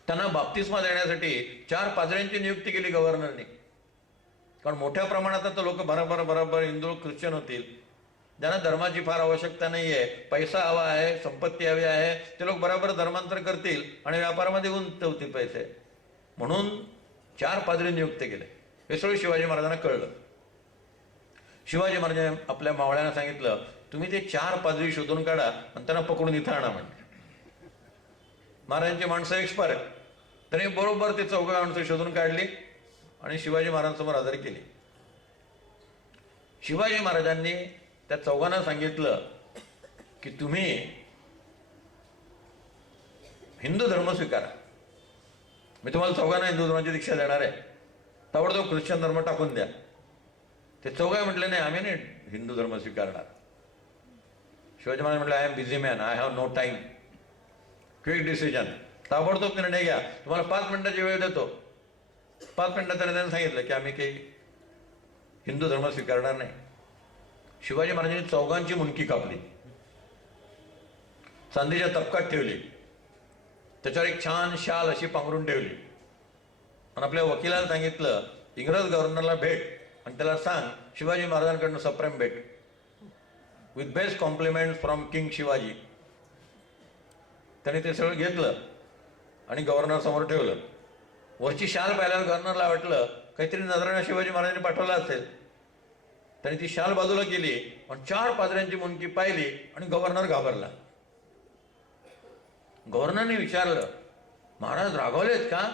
त्यांना बाप्तिस्मा देण्यासाठी 4 पाद्र्यांची नियुक्ती केली गव्हर्नरने. कारण मोठ्या प्रमाणात आता लोक बरोबर हिंदू ख्रिश्चन होतील, ज्यांना धर्माची फार आवश्यकता नाही आहे, पैसा हवा आहे, संपत्ती हवी आहे, ते लोक बरोबर धर्मांतर करतील आणि व्यापारामध्ये गुंतवतील पैसे. म्हणून 4 पाद्री नियुक्त केले. हे सगळं शिवाजी महाराजांना कळलं. शिवाजी महाराजांनी आपल्या मावळ्यांना सांगितलं तुम्ही ते 4 पाद्री शोधून काढा आणि त्यांना पकडून इथं आणा. म्हणजे महाराजांची माणसं एक्सपर्ट. त्यांनी बरोबर ते 4 माणसं शोधून काढली आणि शिवाजी महाराजांसमोर हजर केली. शिवाजी महाराजांनी त्या 4 सांगितलं की तुम्ही हिंदू धर्म स्वीकारा, मी तुम्हाला 4 हिंदू धर्माची दीक्षा देणार आहे, ताबडतोब ख्रिश्चन धर्म टाकून द्या. ते 4 म्हटले नाही आम्ही नाही हिंदू धर्म स्वीकारणार. शिवाजी महाराज म्हटलं I am busy man, I have no time, quick decision, ताबडतोब निर्णय घ्या, तुम्हाला 5 मिनिटाची वेळ देतो. 5 मिनिटात त्यांनी सांगितलं की आम्ही काही हिंदू धर्म स्वीकारणार नाही. शिवाजी महाराजांनी 4 मुंडकी कापली, चांदीच्या तपकात ठेवली, त्याच्यावर एक छान शाल अशी पांघरून ठेवली आणि आपल्या वकिलाला सांगितलं इंग्रज गव्हर्नरला भेट आणि त्याला सांग शिवाजी महाराजांकडनं सप्रेम भेट with best compliment from king Shivaji. त्याने ते सगळं घेतलं आणि गव्हर्नर समोर ठेवलं. वरची शाल पाहिल्यावर गव्हर्नरला वाटलं काहीतरी नजराने शिवाजी महाराजांनी पाठवला असेल. त्याने ती शाल बाजूला केली आणि 4 पाद्र्यांची मुंडकी पाहिली आणि गव्हर्नर घाबरला. गव्हर्नरने विचारलं महाराज रागवलेत का?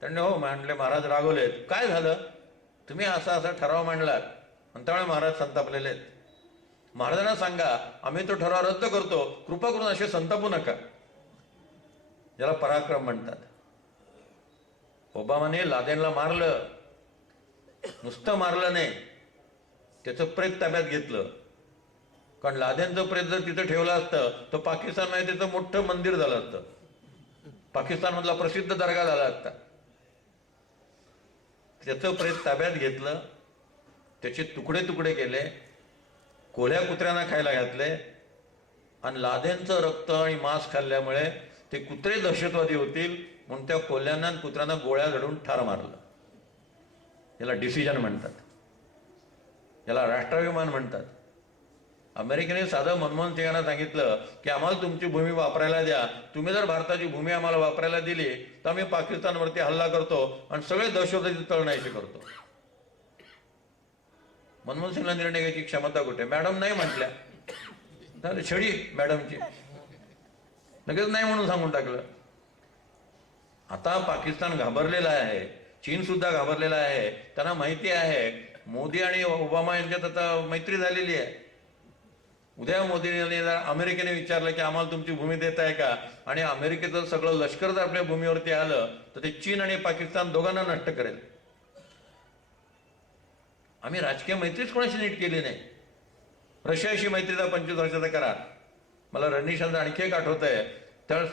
त्यांनी हो म्हणले महाराज रागवलेत. काय झालं? तुम्ही असा ठराव मांडलात आणि त्यामुळे महाराज संतापलेले आहेत. महाराजांना सांगा आम्ही तो ठराव रद्द करतो, कृपा करून असे संतापू नका. ज्याला पराक्रम म्हणतात. ओबामाने लादेनला मारलं, नुसतं मारलं नाही, त्याचं प्रेत ताब्यात घेतलं. कारण लादेनचं प्रेत जर तिथं ठेवलं असतं तर पाकिस्तानमध्ये त्याचं मोठं मंदिर झालं असतं, पाकिस्तानमधला प्रसिद्ध दर्गा झाला असता. त्याचं प्रेत ताब्यात घेतलं, त्याचे तुकडे तुकडे केले, कोल्ह्या कुत्र्यांना खायला घातले आणि लादेनचं रक्त आणि मांस खाल्ल्यामुळे ते कुत्रे दहशतवादी होतील म्हणून त्या कोल्ह्यांना आणि कुत्र्यांना गोळ्या घडून ठार मारलं. याला डिसिजन म्हणतात, याला राष्ट्राभिमान म्हणतात. अमेरिकेने साधं मनमोहन सिंगांना सांगितलं की आम्हाला तुमची भूमी वापरायला द्या, तुम्ही जर भारताची भूमी आम्हाला वापरायला दिली तर आम्ही पाकिस्तानवरती हल्ला करतो आणि सगळे दहशतवादी तळनायचे करतो. मनमोहन सिंगला निर्णय घ्यायची क्षमता कुठे? मॅडम नाही म्हटल्या, छडी मॅडमची, लगेच नाही म्हणून सांगून टाकलं. आता पाकिस्तान घाबरलेला आहे, चीन सुद्धा घाबरलेला आहे. त्यांना माहिती आहे मोदी आणि ओबामा यांच्यात आता मैत्री झालेली आहे. उद्या मोदींनी अमेरिकेने विचारलं की आम्हाला तुमची भूमी देत आहे का, आणि अमेरिकेचं सगळं लष्कर जर आपल्या भूमीवरती आलं तर ते चीन आणि पाकिस्तान दोघांना नष्ट करेल. आम्ही राजकीय मैत्रीच कोणाशी नीट केली नाही. रशियाशी मैत्रीचा 25 वर्षाचा करार. मला रजनीशांचं आणखी एक आठवत आहे. त्यावेळेस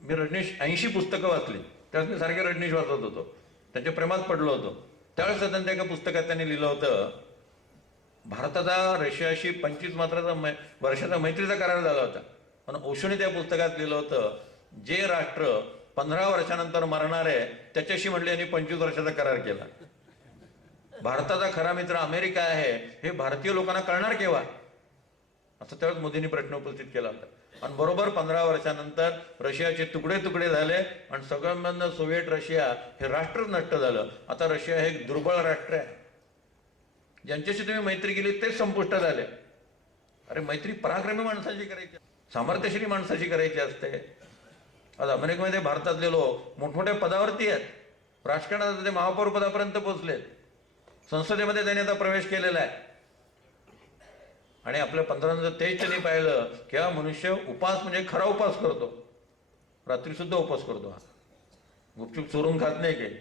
मी रजनीश 80 पुस्तकं वाचली. त्यावेळेस मी सारखे रजनीश वाचत होतो, त्यांच्या प्रेमात पडलो होतो. त्यावेळेस त्यांच्या एका पुस्तकात त्यांनी लिहिलं होतं भारताचा रशियाशी 25 वर्षाचा मैत्रीचा करार झाला होता. पण ओशोने त्या पुस्तकात लिहिलं होतं जे राष्ट्र 15 वर्षानंतर मरणार आहे त्याच्याशी म्हणले यांनी 25 वर्षाचा करार केला. भारताचा खरा मित्र अमेरिका आहे हे भारतीय लोकांना कळणार केव्हा, असं त्यावेळेस मोदींनी प्रश्न उपस्थित केला होता. आणि बरोबर 15 वर्षानंतर रशियाचे तुकडे तुकडे झाले आणि सगळ्यांमधनं सोव्हिएट रशिया हे राष्ट्रच नष्ट झालं. आता रशिया हे एक दुर्बळ राष्ट्र आहे. ज्यांच्याशी तुम्ही मैत्री केली तेच संपुष्टात आले. अरे मैत्री पराक्रमी माणसाची करायची, सामर्थ्यशाली माणसाची करायची असते. आज अमेरिकेमध्ये भारतातले लोक मोठमोठ्या पदावरती आहेत, राजकारणात ते महापौर पदापर्यंत पोहोचलेत, संसदेमध्ये त्यांनी आता प्रवेश केलेला आहे. आणि आपल्या 1523 त्यांनी पाहिलं की हा मनुष्य उपास म्हणजे खरा उपास करतो, रात्री सुद्धा उपास करतो, हा गुपचूप चोरून खात नाही काही.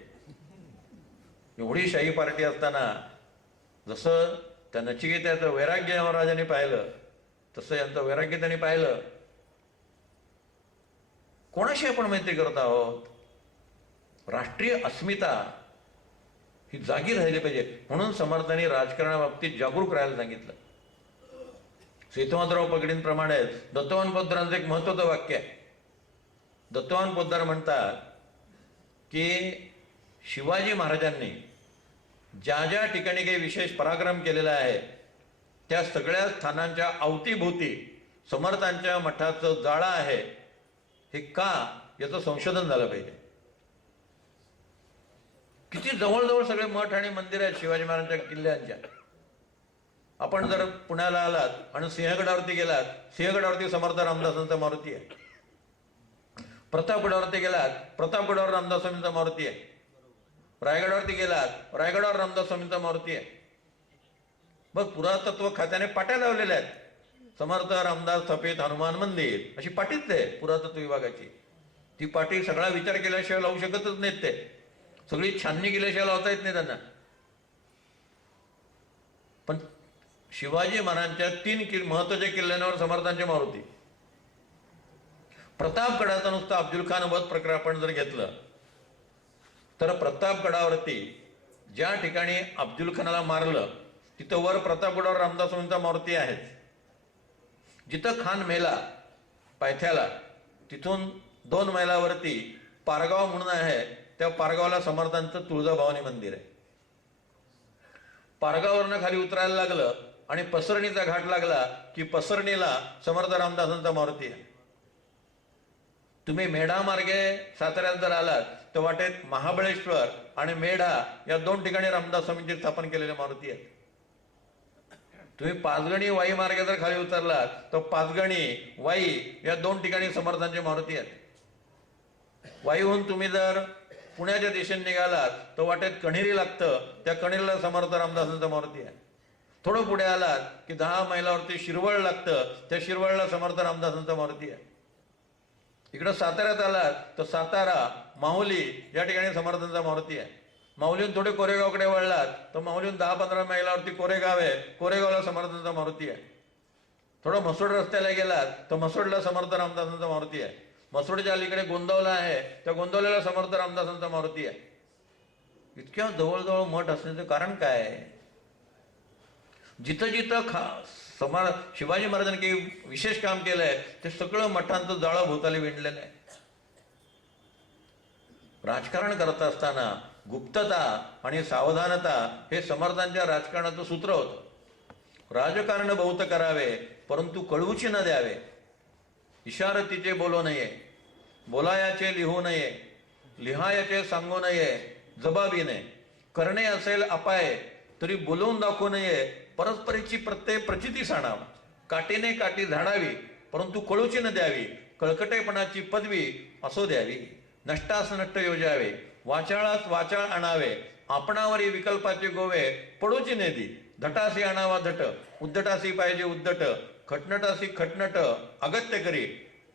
एवढी शाही पार्टी असताना जसं त्या नचिकेताचं वैराग्य महाराजांनी पाहिलं तसं यांचं वैराग्य त्यांनी पाहिलं. कोणाशी आपण मैत्री करत आहोत? राष्ट्रीय अस्मिता ही जागी राहिली पाहिजे, म्हणून समर्थांनी राजकारणाबाबतीत जागरूक राहायला सांगितलं. सेतुमाधवराव पगडींप्रमाणे दत्तवान पोद्दारांचं एक महत्त्वाचं वाक्य आहे. दत्तवान पोद्दार म्हणतात की शिवाजी महाराजांनी ज्या ज्या ठिकाणी काही विशेष पराक्रम केलेला आहे त्या सगळ्या स्थानांच्या अवतीभोवती समर्थांच्या मठाचं जाळं आहे. हे का, याचं संशोधन झालं पाहिजे. किती जवळजवळ सगळे मठ आणि मंदिर आहेत शिवाजी महाराजांच्या किल्ल्यांच्या. आपण जर पुण्याला आलात आणि सिंहगडावरती गेलात, सिंहगडावरती समर्थ रामदासांचा मारुती आहे. प्रतापगडावरती गेलात, प्रतापगडावर रामदास स्वामींचा मारुती आहे. रायगडावरती गेलात, रायगडावर रामदास स्वामींचा मारुती आहे. बघ, पुरातत्व खात्याने पाट्या लावलेल्या आहेत, समर्थ रामदास स्थापित हनुमान मंदिर अशी पाटीच आहे पुरातत्व विभागाची. ती पाटी सगळा विचार केल्याशिवाय लावू शकतच नाहीत, ते सगळी छाननी केल्याशिवाय लावता येत नाही त्यांना. पण शिवाजी महाराजांच्या 3 महत्वाच्या किल्ल्यांवर समर्थांची मारुती. प्रतापगडाचा नुसतं अफजल खान वध प्रकरण आपण जर घेतलं तर प्रतापगडावरती ज्या ठिकाणी अफजल खानाला मारलं तिथं वर प्रतापगडावर रामदास स्वामींचा मारुती आहे. जिथं खान मेला पायथ्याला, तिथून 2 मैलावरती पारगाव म्हणून आहे, त्या पारगावला समर्थांचं तुळजाभवानी मंदिर आहे. पारगावरनं खाली उतरायला लागलं आणि पसरणीचा घाट लागला की पसरणीला समर्थ रामदासांचा मारुती आहे. तुम्ही मेढा मार्गे साताऱ्यात जर आलात तर वाटेत महाबळेश्वर आणि मेढा या 2 ठिकाणी रामदास स्वामींची स्थापन केलेले मारुती आहेत. तुम्ही पाचगणी वाई मार्गे जर खाली उतरलात तर पाचगणी वाई या 2 ठिकाणी समर्थांचे मारुती आहेत. वाईहून तुम्ही जर पुण्याच्या दिशेने निघालात तर वाटेत कण्हेरी लागतं, त्या कण्हेरीला समर्थ रामदासांचा मारुती आहे. थोडं पुढे आलात की 10 मैलावरती शिरवळ लागतं, त्या शिरवळला समर्थ रामदासांचा मारुती आहे. इकडं साताऱ्यात आलात तर सातारा माहुली या ठिकाणी समर्थांचा मारुती आहे. माहुलीहून थोडे कोरेगावकडे वळलात तर माहुलीहून 10-15 मैलावरती कोरेगाव आहे, कोरेगावला समर्थांचा मारुती आहे. थोडं म्हसोड रस्त्याला गेलात तर म्हसोडला समर्थ रामदासांचा मारुती आहे. म्हसोडच्या अलीकडे गोंदवला आहे, त्या गोंदवल्याला समर्थ रामदासांचा मारुती आहे. इतक्या जवळजवळ मठ असण्याचं कारण काय? जिथं जिथं शिवाजी महाराजांनी काही विशेष काम केलंय ते सगळं मठांचं जाळं भोवताली विणलेलं आहे. राजकारण करत असताना गुप्तता आणि सावधानता हे समर्थांच्या राजकारणाचं सूत्र होतं. राजकारण बहुत करावे परंतु कळवूची न द्यावे, इशारतीचे बोलू नये, बोलायाचे लिहू नये, लिहायाचे सांगू नये, जबाबीने करणे असेल अपाय तरी बोलवून दाखवू नये, परस्परीची प्रत्यय प्रचिती साणावा, काटीने काठी झाडावी परंतु कळूची न द्यावी, कळकटेपणाची पदवी असो द्यावी, नष्टास नष्ट योजावे, वाचाळास वाचाळ आणावे, आपणावरी विकल्पाचे गोवे पडूची नेदी, धटासी आणावा धट, उद्धटासी पाहिजे उद्धट, खटनटासी खटनट अगत्य करी,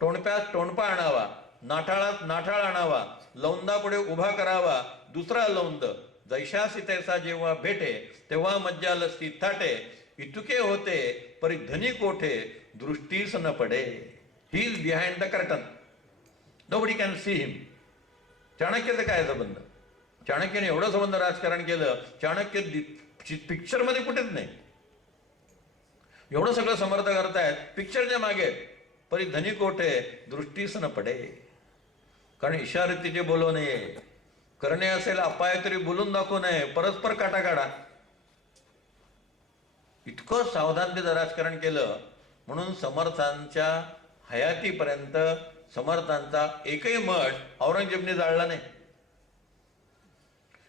टोणप्यास टोणपा आणावा, नाठाळास नाठाळ आणावा, लौंदापुढे उभा करावा दुसरा लौंद, जैशासी तैसा जेव्हा भेटे तेव्हा मज्जा लस्ती थाटे, इतुके होते परी धनी कोठे दृष्टीस न पडे. He is behind the curtain, nobody can see him. चाणक्याचं काय संबंध? चाणक्याने एवढं संबंध राजकारण केलं, चाणक्य पिक्चर मध्ये कुठेच नाही. एवढं सगळं समर्थ करतायत, पिक्चरच्या मागे परी धनी कोठे दृष्टीस न पडे. कारण इशारतीचे बोलू नये, करणे असेल अपाय तरी बोलून दाखवू नये, परस्पर काटा काढा. इतकं सावधानतेचं राजकारण केलं म्हणून समर्थांच्या हयातीपर्यंत समर्थांचा एकही मठ औरंगजेबने जाळला नाही.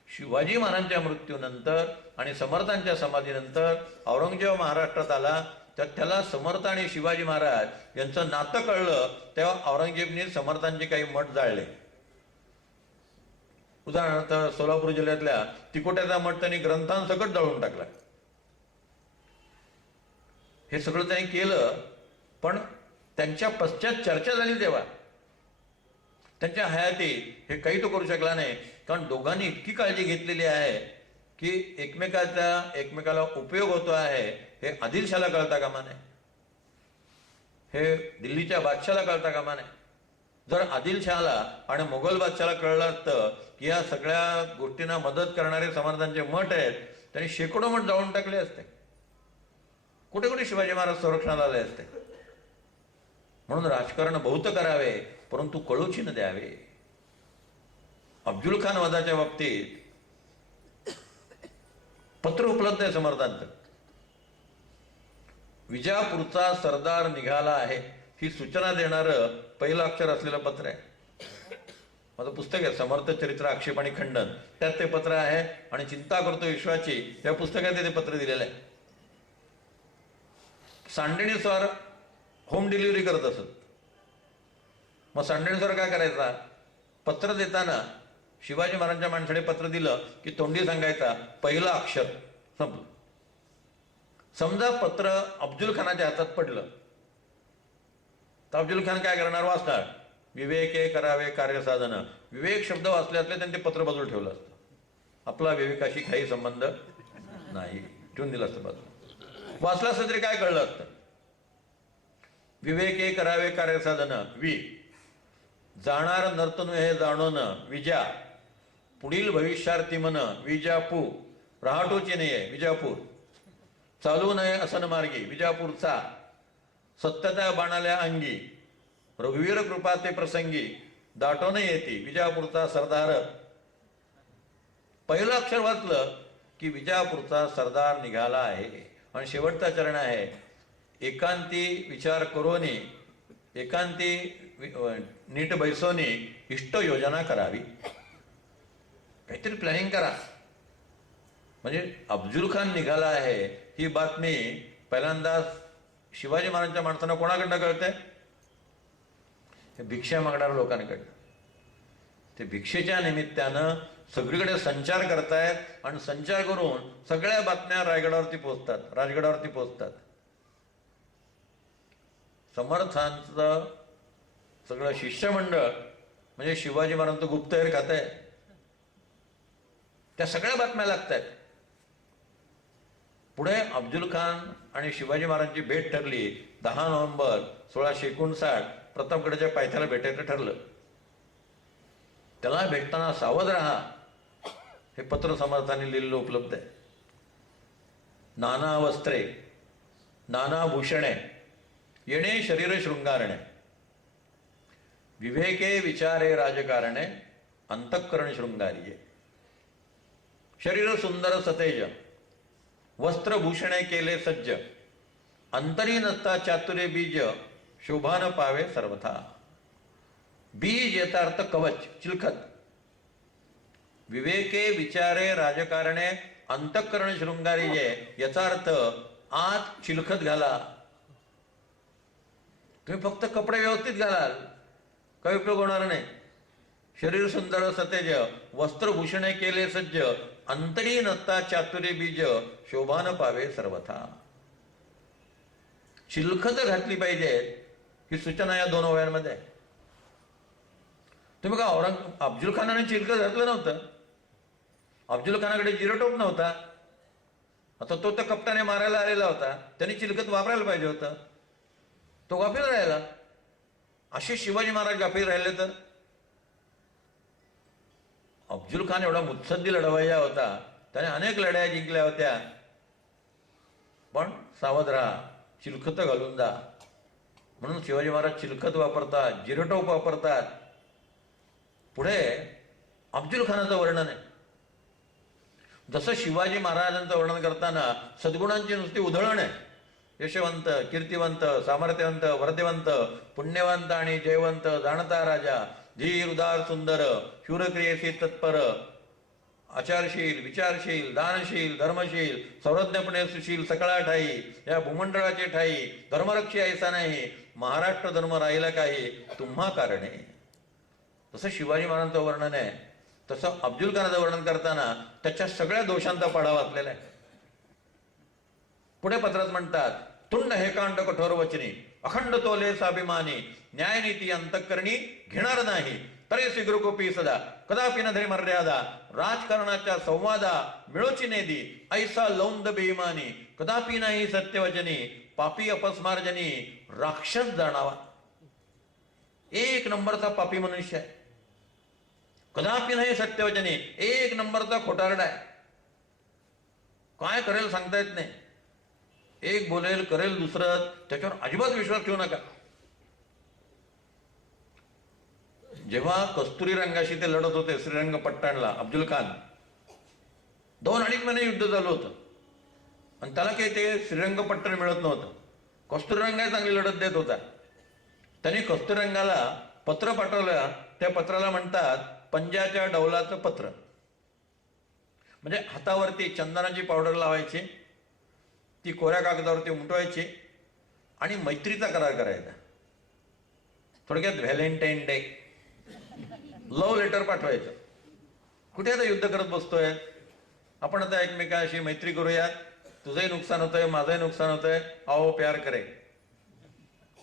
शिवाजी महाराजांच्या मृत्यूनंतर आणि समर्थांच्या समाधीनंतर औरंगजेब महाराष्ट्रात आला तर त्याला समर्थ आणि शिवाजी महाराज यांचं नातं कळलं, तेव्हा औरंगजेबने समर्थांचे काही मठ जाळले. उदाहरणार्थ सोलापूर जिल्ह्यातल्या तिकोट्याचा मठ त्यांनी ग्रंथांसकट जाळून टाकला. हे सगळं त्यांनी केलं, पण त्यांच्या पश्चात चर्चा झाली तेव्हा त्यांच्या हयाती हे काही तो करू शकला नाही. कारण दोघांनी इतकी काळजी घेतलेली आहे की एकमेकाला उपयोग होतो आहे हे आदिलशाला कळता कामा नये, हे दिल्लीच्या बादशाला कळता कामा नये. जर आदिलशहाला आणि मोगल बादशाला कळलं असतं की या सगळ्या गोष्टींना मदत करणारे समर्थांचे मठ आहेत, त्यांनी शेकडो मठ जाळून टाकले असते. कुठे कुठे शिवाजी महाराज संरक्षणाला आले असते. म्हणून राजकारण बहुत करावे, परंतु कळूची न द्यावे. अफजुल खान वधाच्या बाबतीत पत्र उपलब्ध आहे समर्थांचं. विजापूरचा सरदार निघाला आहे ही सूचना देणारं पहिलं अक्षर असलेलं पत्र आहे. माझं पुस्तक आहे समर्थ चरित्र आक्षेप आणि खंडन, त्यात ते पत्र आहे. आणि चिंता करतो विश्वाची या पुस्तकात ते पत्र दिलेलं आहे. सांडणी स्वार होम डिलिव्हरी करत असत. मग सांडणी स्वार काय करायचा, पत्र देताना शिवाजी महाराजांच्या माणसाने पत्र दिलं की तोंडी सांगायचा पहिलं अक्षर संपलं. समजा पत्र अफजुल खानाच्या हातात पडलं तर अफजुल खान काय करणार, वाचणार. विवेके करावे कार्यसाधन, विवेक शब्द वाचले असले त्यांनी ते पत्र बाजूला ठेवलं असतं. आपला विवेकाशी काही संबंध नाही, ठेवून दिलं असतं बाजूला. वाचलं असतं तरी काय कळलं असतं. विवेके करावे कार्यसाधन, वि जाणार नर्तनु हे जाणून, विजा पुढील भविष्यार्थी मन, विजापूर रहाटोची नाहीये विजापूर, चालू नये असन मार्गी विजापूरचा, सत्यता बाणाल्या अंगी रघुवीर कृपा ते प्रसंगी, दाटोन येती विजापूरचा सरदार. पहिलं अक्षर वाचलं की विजापूरचा सरदार निघाला आहे. आणि शेवटचा चरण आहे एकांती विचार करोनी, एकांती नीट बैसोनी इष्ट योजना करावी. काहीतरी प्लॅनिंग करा. म्हणजे अफजुल खान निघाला आहे ही बातमी पहिल्यांदा शिवाजी महाराजांच्या माणसांना कोणाकडनं कळते, भिक्षा मागणाऱ्या लोकांकडनं. ते भिक्षेच्या निमित्तानं सगळीकडे संचार करतायत आणि संचार करून सगळ्या बातम्या राजगडावरती पोहोचतात. समर्थांचं सगळं शिष्यमंडळ म्हणजे शिवाजी महाराजांचं गुप्तहेर खातं आहे. त्या सगळ्या बातम्या लागतात. पुढे अफजुल खान आणि शिवाजी महाराजांची भेट ठरली. 10 नोव्हेंबर 1659 प्रतापगडाच्या पायथ्याला भेटायचं ठरलं. त्याला भेटताना सावध राहा हे पत्र समर्थांनी लिहिलेलं उपलब्ध आहे. नाना वस्त्रे नाना भूषणे येणे शरीर शृंगारणे, विवेके विचारे राजकारणे अंतःकरण शृंगारिये. शरीर सुंदर सतेज वस्त्रभूषणे केले सज्ज, अंतरी नसता चातुर्य बीज शोभान पावे सर्वथा. बीज याचा अर्थ कवच चिलखत. विवेके विचारे राजकारणे अंतःकरण शृंगारिये याचा अर्थ आत चिलखत घाला. तुम्ही फक्त कपडे व्यवस्थित घालाल काही उपयोग होणार नाही. शरीर सुंदर सतेज वस्त्रभूषणे केले सज्ज, अंतरी नसता चातुर्य बीज शोभान पावे सर्वथा. चिलखत घातली पाहिजे ही सूचना या 2 ओव्यांमध्ये आहे. तुम्ही का अफजुल खानाने चिलखत घातलं नव्हतं. अफजुल खानाकडे जिरोटोप नव्हता. आता तो तर कप्ताने मारायला आलेला होता, त्यांनी चिलखत वापरायला पाहिजे होतं. तो गाफील राहिला. असे शिवाजी महाराज गाफील राहिले तर अफजुल खान एवढा मुत्सद्दी लढवय्या होता, त्याने अनेक लढाया जिंकल्या होत्या. पण सावध राहा, चिलखत घालून जा. म्हणून शिवाजी महाराज चिलखत वापरतात, जिरटोप वापरतात. पुढे अफजुल खानाचं वर्णन आहे. जसं शिवाजी महाराजांचं वर्णन करताना सद्गुणांची नुसती उधळण आहे. यशवंत, कीर्तिवंत, सामर्थ्यवंत, वर्धवंत, पुण्यवंत आणि जयवंत, जाणता राजा, धीर उदार सुंदर, शूरक्रियेशी तत्पर, आचारशील, विचारशील, दानशील, धर्मशील, सर्वज्ञपणे सुशील सकळा ठाई, या भूमंडळाचे ठाई धर्मरक्षी ऐसा नाही, महाराष्ट्र धर्म राहिला काही तुम्हा कारणे. तसं शिवाजी महाराजांचं वर्णन आहे, तसं अफजल खानाचं वर्णन करताना त्याच्या सगळ्या दोषांचा पाढा वाचलेला आहे. पुढे पत्रात म्हणतात, तुंड हेकांड कठोर वचनी, अखंड तोले स्वाभिमानी, न्यायनीती अंतःकरणी घेणार नाही, तरी सिगृकोपी सदा कदापि न धरी मर्यादा, राजकारणाच्या संवादा मिळोची नेदी, ऐसा लौंद बेईमानी, कदापि नाही सत्यवचनी, पापी अपस्मार्जनी, राक्षस जाणावा. एक नंबरचा पापी मनुष्य आहे, कदापि नाही सत्यवचनी, एक नंबरचा खोटारडा आहे. काय करेल सांगता येत नाही, एक बोलेल करेल दुसरं, त्याच्यावर अजिबात विश्वास ठेवू नका. जेव्हा कस्तुरी रंगाशी ते लढत होते श्रीरंगपट्टणला, अफजल खान 2-2.5 महिने युद्ध झालं होतं आणि त्याला काही ते श्रीरंगपट्टण मिळत नव्हतं. कस्तुरीरंगा चांगली लढत देत होता. त्यांनी कस्तुरीरंगाला पत्र पाठवलं. त्या पत्राला म्हणतात पंजाच्या डौलाचं पत्र. म्हणजे हातावरती चंदनाची पावडर लावायची, ती कोऱ्या कागदावरती उमटवायची आणि मैत्रीचा करार करायचा. थोडक्यात व्हॅलेंटाईन डे, लव्ह लेटर पाठवायचं. कुठे आता युद्ध करत बसतोय आपण, आता एकमेकांशी मैत्री करूयात, तुझंही नुकसान होतंय माझंही नुकसान होतंय, आओ प्यार करे.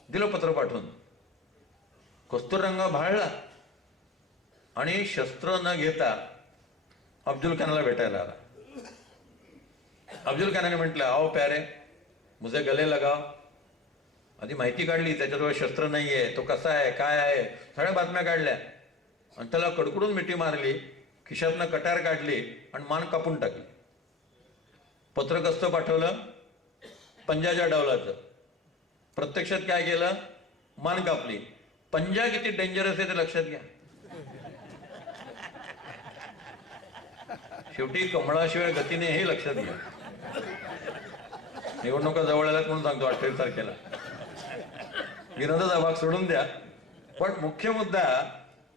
दिलं पत्र पाठवून. कस्तुररंग भाळला आणि शस्त्र न घेता अफजल खानाला भेटायला आला. अफजल खानाने म्हटलं, आओ प्यारे मुझे गले लगाव. आधी माहिती काढली, त्याच्याजवळ शस्त्र नाहीये, तो कसा आहे काय आहे सगळ्या बातम्या काढल्या आणि त्याला कडकडून मिठी मारली, खिशातनं कटार काढली आणि मान कापून टाकली. पत्र कसं पाठवलं, पंजाच्या डौलाचं. प्रत्यक्षात काय केलं, मान कापली. पंजा किती डेंजरस आहे ते लक्षात घ्या. शेवटी कमळाशिवाय गतीने हे लक्षात घ्या. निवडणुका जवळ आल्यात म्हणून सांगतो 28 तारखेला. विनोदाचा भाग सोडून द्या, पण मुख्य मुद्दा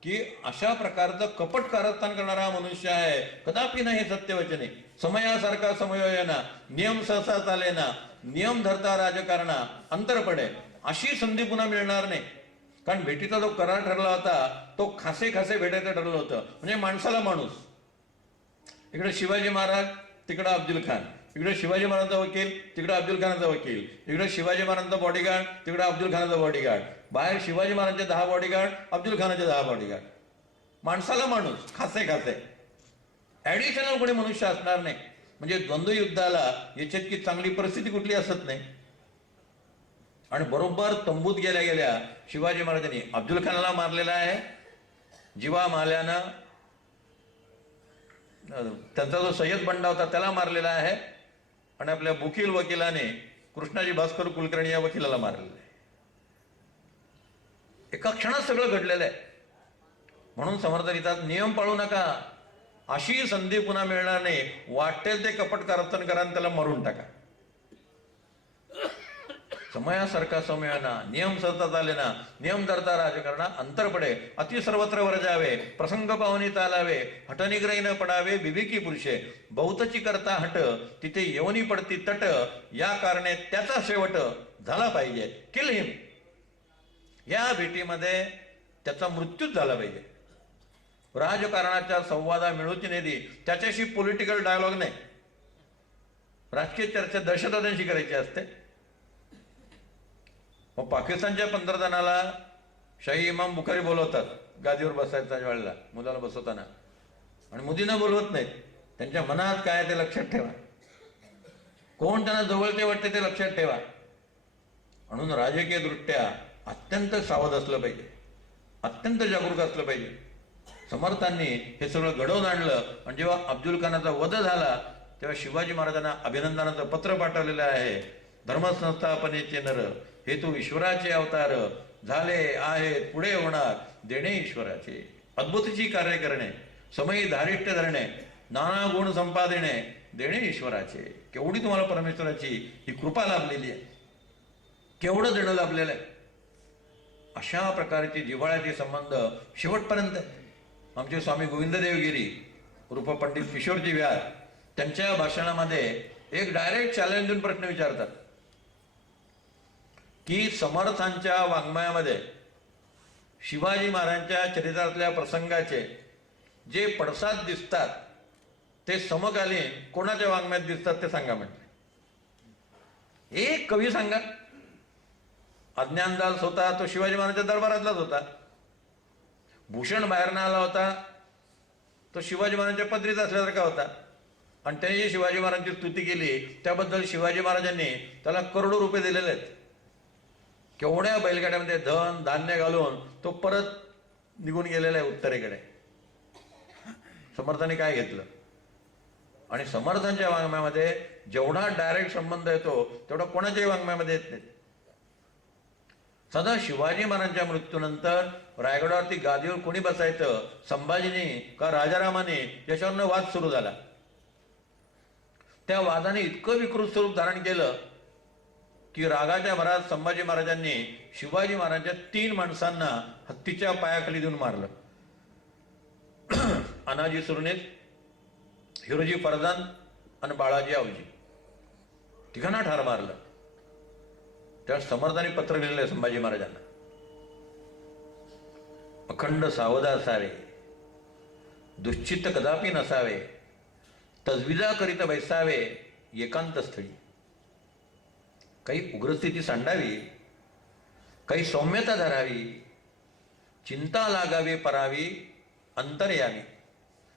की अशा प्रकारचं कपट कारस्थान करणारा मनुष्य आहे. कदापि नाही सत्यवचने, समयासारखा समयोयना, नियम सहसा चालेना, नियम धरता राजकारणा, अंतर पडे. अशी संधी पुन्हा मिळणार नाही. कारण भेटीचा जो करार ठरला होता तो खासे खासे भेटायचं ठरलं होतं. म्हणजे माणसाला माणूस. इकडे शिवाजी महाराज, तिकडे अफजल खान. इकडे शिवाजी महाराजांचा वकील, तिकडे अफजल खानाचा वकील. इकडे शिवाजी महाराजांचा बॉडीगार्ड, तिकडे अफजल खानाचा बॉडीगार्ड. बाहेर शिवाजी महाराजांचे 10 बॉडीगार्ड, अफजल खानाचे 10 बॉडीगार्ड. माणसाला माणूस, खासे खासे. ऍडिशनल कोणी मनुष्य असणार नाही. म्हणजे द्वंद्व युद्धाला याच्यात की चांगली परिस्थिती कुठली असत नाही. आणि बरोबर तंबूत गेल्या गेल्या शिवाजी महाराजांनी अफजल खानाला मारलेला आहे. जीवा माल्यानं त्यांचा जो सय्यद बंडा होता त्याला मारलेला आहे आणि आपल्या बुकील वकिलाने कृष्णाजी भास्कर कुलकर्णी या वकिलाला मारलेलं आहे. एका क्षणात सगळं घडलेलं आहे. म्हणून समर्थ लिहितात, नियम पाळू नका, अशी संधी पुन्हा मिळणार नाही. वाटेल ते कपट कारस्थान करा आणि त्याला मारून टाका. समयासारखा समयाना, नियम सरता चालेना, नियम धरता राजकारणा, अंतर पडे, अति सर्वत्र वर्जावे, प्रसंग पाहुनी चालावे, हटनिग्रही न पडावे विवेकी पुरुषे, बहुतची करता हट, तिथे येवनी पडती तट, या कारणे त्याचा शेवट झाला पाहिजे. Kill him. या भेटीमध्ये त्याचा मृत्यूच झाला पाहिजे. राजकारणाच्या संवादा मिळूची नेदी, त्याच्याशी पॉलिटिकल डायलॉग नाही. राजकीय चर्चा दहशतवाद्यांशी करायची असते. मग पाकिस्तानच्या पंतप्रधानाला शाही इमाम बुखारी बोलवतात गादीवर बसायच्या वेळेला, मुलाला बसवताना, आणि मोदींना बोलवत नाहीत. त्यांच्या मनात काय ते लक्षात ठेवा. कोण त्यांना जवळचे वाटते ते लक्षात ठेवा. म्हणून राजकीय दृष्ट्या अत्यंत सावध असलं पाहिजे, अत्यंत जागरूक असलं पाहिजे. समर्थांनी हे सगळं घडवून आणलं. आणि जेव्हा अफजल खानाचा वध झाला तेव्हा शिवाजी महाराजांना अभिनंदनाचं पत्र पाठवलेलं आहे. धर्मसंस्थापनेचे नर, हेतू ईश्वराचे अवतार, झाले आहेत पुढे होणार, देणे ईश्वराचे. अद्भुतची कार्य करणे, समयी धारिष्ट्य धरणे, नाना गुण संपादने, देणे ईश्वराचे. केवढी तुम्हाला परमेश्वराची ही कृपा लाभलेली आहे, केवढं देणं लाभलेलं आहे. अशा प्रकारचे जिव्हाळ्याचे संबंध शेवटपर्यंत. आमचे स्वामी गोविंद देवगिरी उर्फ पंडित किशोरजी व्यास त्यांच्या भाषणामध्ये एक डायरेक्ट चॅलेंज देऊन प्रश्न विचारतात की समर्थांच्या वाङ्मयामध्ये शिवाजी महाराजांच्या चरित्रातल्या प्रसंगाचे जे पडसाद दिसतात ते समकालीन कोणाच्या वाङ्मयात दिसतात ते सांगा म्हटले. एक कवी सांगा. अज्ञानदास होता तो शिवाजी महाराजांच्या दरबारातलाच होता. भूषण बाहेरनं आला होता तो शिवाजी महाराजांच्या पदरीत असल्यासारखा होता आणि त्याने जी शिवाजी महाराजांची स्तुती केली त्याबद्दल शिवाजी महाराजांनी त्याला करोडो रुपये दिलेले आहेत. केवढ्या बैलगाड्यामध्ये धन धान्य घालून तो परत निघून गेलेला आहे उत्तरेकडे. समर्थांनी काय घेतलं? आणि समर्थांच्या वाङ्मयामध्ये जेवढा डायरेक्ट संबंध येतो तेवढा कोणाच्याही वाङ्मयामध्ये येत नाही. सदा शिवाजी महाराजांच्या मृत्यूनंतर रायगडावरती गादीवर कोणी बसायचं, संभाजीने का राजारामाने, याच्यावरनं वाद सुरू झाला. त्या वादाने इतकं विकृत स्वरूप धारण केलं की रागाच्या भरात संभाजी महाराजांनी शिवाजी महाराजांच्या 3 माणसांना हत्तीच्या पायाखाली देऊन मारलं. अनाजी सुरनीस, हिरोजी फर्जंद आणि बाळाजी आवजी, तिघांना ठार मारलं. त्या समर्थांनी पत्र लिहिलं संभाजी महाराजांना, अखंड सावध असावे, दुश्चित्त कदापि नसावे, तजविजा करीत बैसावे एकांत स्थळी. काही उग्रस्थिती सांडावी, काही सौम्यता धरावी, चिंता लागावी परावी अंतर्यामी.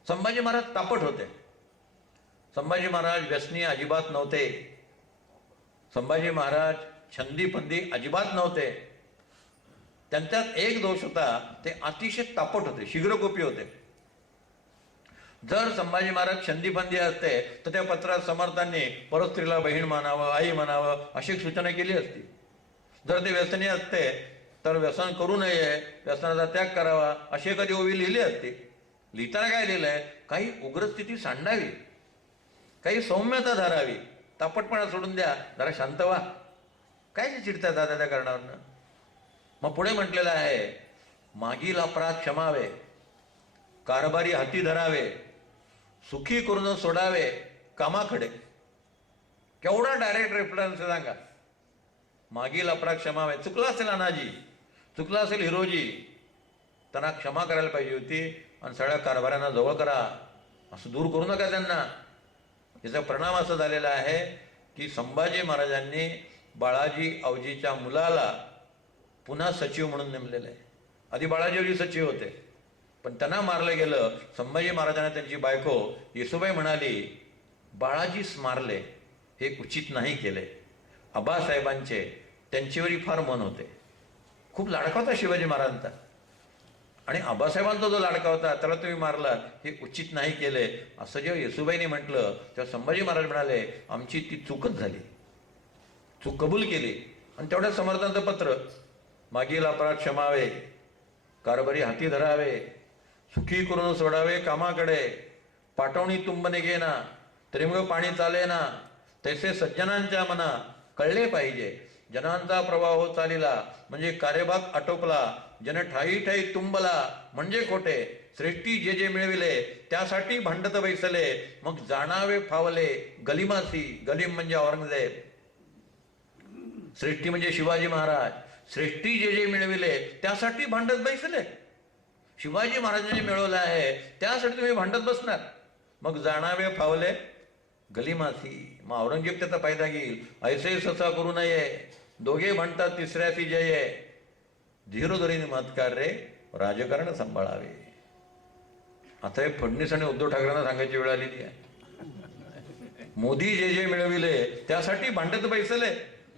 संभाजी महाराज तापट होते. संभाजी महाराज व्यसनी अजिबात नव्हते. संभाजी महाराज छंदीपंदी अजिबात नव्हते. त्यांच्यात एक दोष होता, ते अतिशय तापट होते, शीघ्रकोपी होते. जर संभाजी महाराज छंदीपंदी असते तर त्या पत्रात समर्थांनी परस्त्रीला बहीण मानावं, आई म्हणावं अशी सूचना केली असती. जर ते व्यसनी असते तर व्यसन करू नये, व्यसनाचा त्याग करावा अशी एखादी ओवी लिहिली असती. लिहिताना काय लिहिलंय? काही उग्रस्थिती सांडावी, काही सौम्यता धरावी, तापटपणा सोडून द्या, जरा शांत व्हा. काय चिडतात दादा त्या कारणावरनं? मग पुढे म्हटलेलं आहे, मागील अपराध क्षमावे, कारभारी हाती धरावे, सुखी करून सोडावे कामाकडे. केवढा डायरेक्ट रेफरन्स सांगा. मागील अपराध क्षमावे. चुकला असेल अनाजी, चुकला असेल हिरोजी, त्यांना क्षमा करायला पाहिजे होती आणि सगळ्या कारभाऱ्यांना जवळ करा, असं दूर करू नका त्यांना. याचा परिणाम असा झालेला आहे की संभाजी महाराजांनी बाळाजी आवजीच्या मुलाला पुन्हा सचिव म्हणून नेमलेलं आहे. आधी बाळाजी आवजी सचिव होते, पण त्यांना मारलं गेलं. संभाजी महाराजांना त्यांची बायको येसुबाई म्हणाली, बाळाजीच मारले, हे उचित नाही केले. आबासाहेबांचे त्यांच्यावरही फार मन होते. खूप लाडका होता शिवाजी महाराजांचा, आणि आबासाहेबांचा जो लाडका होता त्याला तुम्ही मारलात, हे उचित नाही केले. असं जेव्हा येसुबाईने म्हटलं तेव्हा संभाजी महाराज म्हणाले, आमची ती चूकच झाली, चूक कबूल केली. आणि तेवढ्या समर्थांचं पत्र, मागील अपराध क्षमावे, कारभारी हाती धरावे, सुखी करून सोडावे कामाकडे, पाठवणी तुंबने घेना, त्रिमळ पाणी चाले ना, तैसे सज्जनांच्या मना कळले पाहिजे. जनांचा प्रवाह होत चालिला म्हणजे कार्यभाग आटोपला, जन ठाई ठाई तुंबला म्हणजे खोटे. श्रेष्ठी जे जे मिळविले त्यासाठी भांडत बैसले, मग जाणावे फावले गलिमासी. गलीम म्हणजे औरंगजेब, श्रेष्ठी म्हणजे शिवाजी महाराज. श्रेष्ठी जे जे मिळविले त्यासाठी भांडत बैसले. शिवाजी महाराजांनी मिळवलं आहे त्यासाठी तुम्ही भांडत बसणार, मग जाणावे फावले गलिमासी. मग औरंगजेब त्याचा फायदा घेईल. ऐसे ससा करू नये, दोघे म्हणतात तिसऱ्यासी जये, धीरोधरीने महत्कार रे राजकारण सांभाळावे. आता हे फडणवीस आणि उद्धव ठाकरेंना सांगायची वेळ आलेली आहे. मोदी जे जे मिळविले त्यासाठी भांडत बैसले,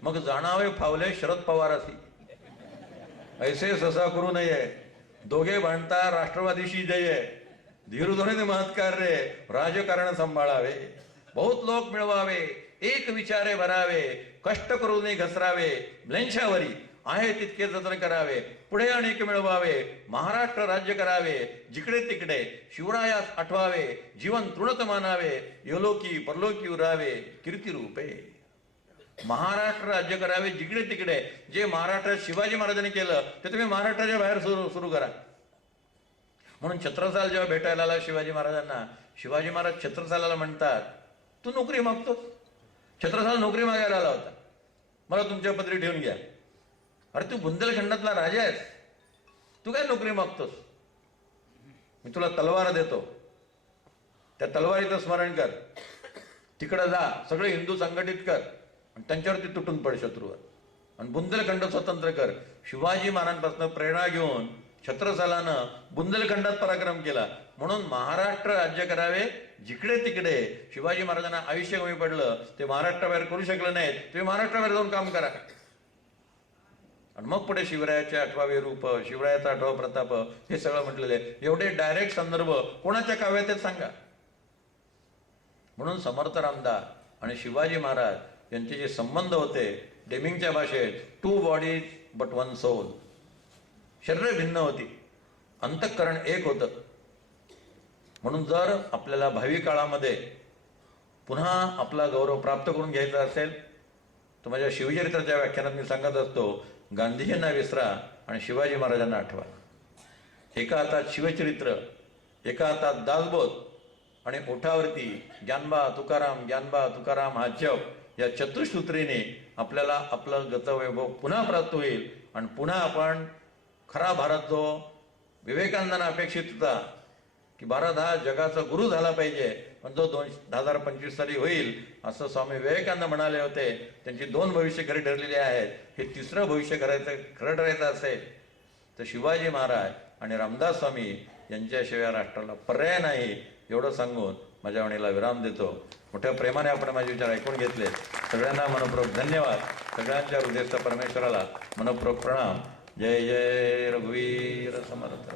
मग जाणावे फावले शरद पवारासी. ऐसे ससा करू नये, दोघे भांडता राष्ट्रवादीशी जये, धीरोधरीने महत्कार रे राजकारण सांभाळावे. बहुत लोक मिळवावे, एक विचारे भरावे, कष्ट करून घसरावे, ब्लेंशावरी आहे तितके जतन करावे. पुढे अनेक मिळवावे, महाराष्ट्र राज्य करावे, जिकडे तिकडे शिवरायास आठवावे, जीवन तृणत मानावे, योलोकी परलोकी उरावे कीर्ती रूपे. महाराष्ट्र राज्य करावे जिकडे तिकडे. जे महाराष्ट्रात शिवाजी महाराजांनी केलं ते तुम्ही महाराष्ट्राच्या बाहेर सुरू करा. म्हणून छत्रसाल जेव्हा भेटायला आला शिवाजी महाराजांना, शिवाजी महाराज छत्रसालाला म्हणतात, तू नोकरी मागतोस? छत्रसाल नोकरी मागायला आला होता, मला तुमच्या पदरी ठेवून घ्या. अरे तू बुंदेलखंडातला राजा आहेस, तू काय नोकरी मागतोस? मी तुला तलवार देतो, त्या तलवारीचं स्मरण कर, तिकडं जा, सगळे हिंदू संघटित कर आणि त्यांच्यावरती तुटून पड शत्रूवर आणि बुंदेलखंड स्वतंत्र कर. शिवाजी महाराजांपासून प्रेरणा घेऊन छत्रसालानं बुंदेलखंडात पराक्रम केला. म्हणून महाराष्ट्र राज्य करावे जिकडे तिकडे. शिवाजी महाराजांना आयुष्य कमी पडलं, ते महाराष्ट्राबाहेर करू शकले नाहीत, तुम्ही महाराष्ट्राबाहेर जाऊन काम करा. आणि मग पुढे शिवरायाचे 8वे रूप, शिवरायाचा 8वा प्रताप, हे सगळं म्हटलेलं आहे. एवढे डायरेक्ट संदर्भ कोणाच्या काव्यात आहेत सांगा? म्हणून समर्थ रामदास आणि शिवाजी महाराज यांचे जे संबंध होते, डेमिंगच्या भाषेत 2 bodies but 1 soul. शरीर भिन्न होती, अंतःकरण एक होतं. म्हणून जर आपल्याला भावी काळामध्ये पुन्हा आपला गौरव प्राप्त करून घ्यायचा असेल तर माझ्या शिवचरित्राच्या व्याख्यानात मी सांगत असतो, गांधीजींना विसरा आणि शिवाजी महाराजांना आठवा. एका हातात शिवचरित्र, एका हातात दासबोध आणि ओठावरती ज्ञानबा तुकाराम, ज्ञानबा तुकाराम हा जप, या चतुसूत्रीने आपल्याला आपलं गतवैभव पुन्हा प्राप्त होईल आणि पुन्हा आपण खरा भारत जो विवेकानंदांना अपेक्षित होता की भारत हा जगाचा गुरु झाला पाहिजे, पण जो 2025 साली होईल असं स्वामी विवेकानंद म्हणाले होते. त्यांची 2 भविष्य खरी ठरलेली आहेत. हे 3रं भविष्य खरं ठरायचं असेल तर शिवाजी महाराज आणि रामदास स्वामी यांच्याशिवाय राष्ट्राला पर्याय नाही. एवढं सांगून माझ्या वाणीला विराम देतो. मोठ्या प्रेमाने आपण माझे विचार ऐकून घेतले. सगळ्यांना मनपूर्वक धन्यवाद. सगळ्यांच्या हृदयस्थ परमेश्वराला मनपूर्वक प्रणाम. जय जय रघुवीर समर्थ.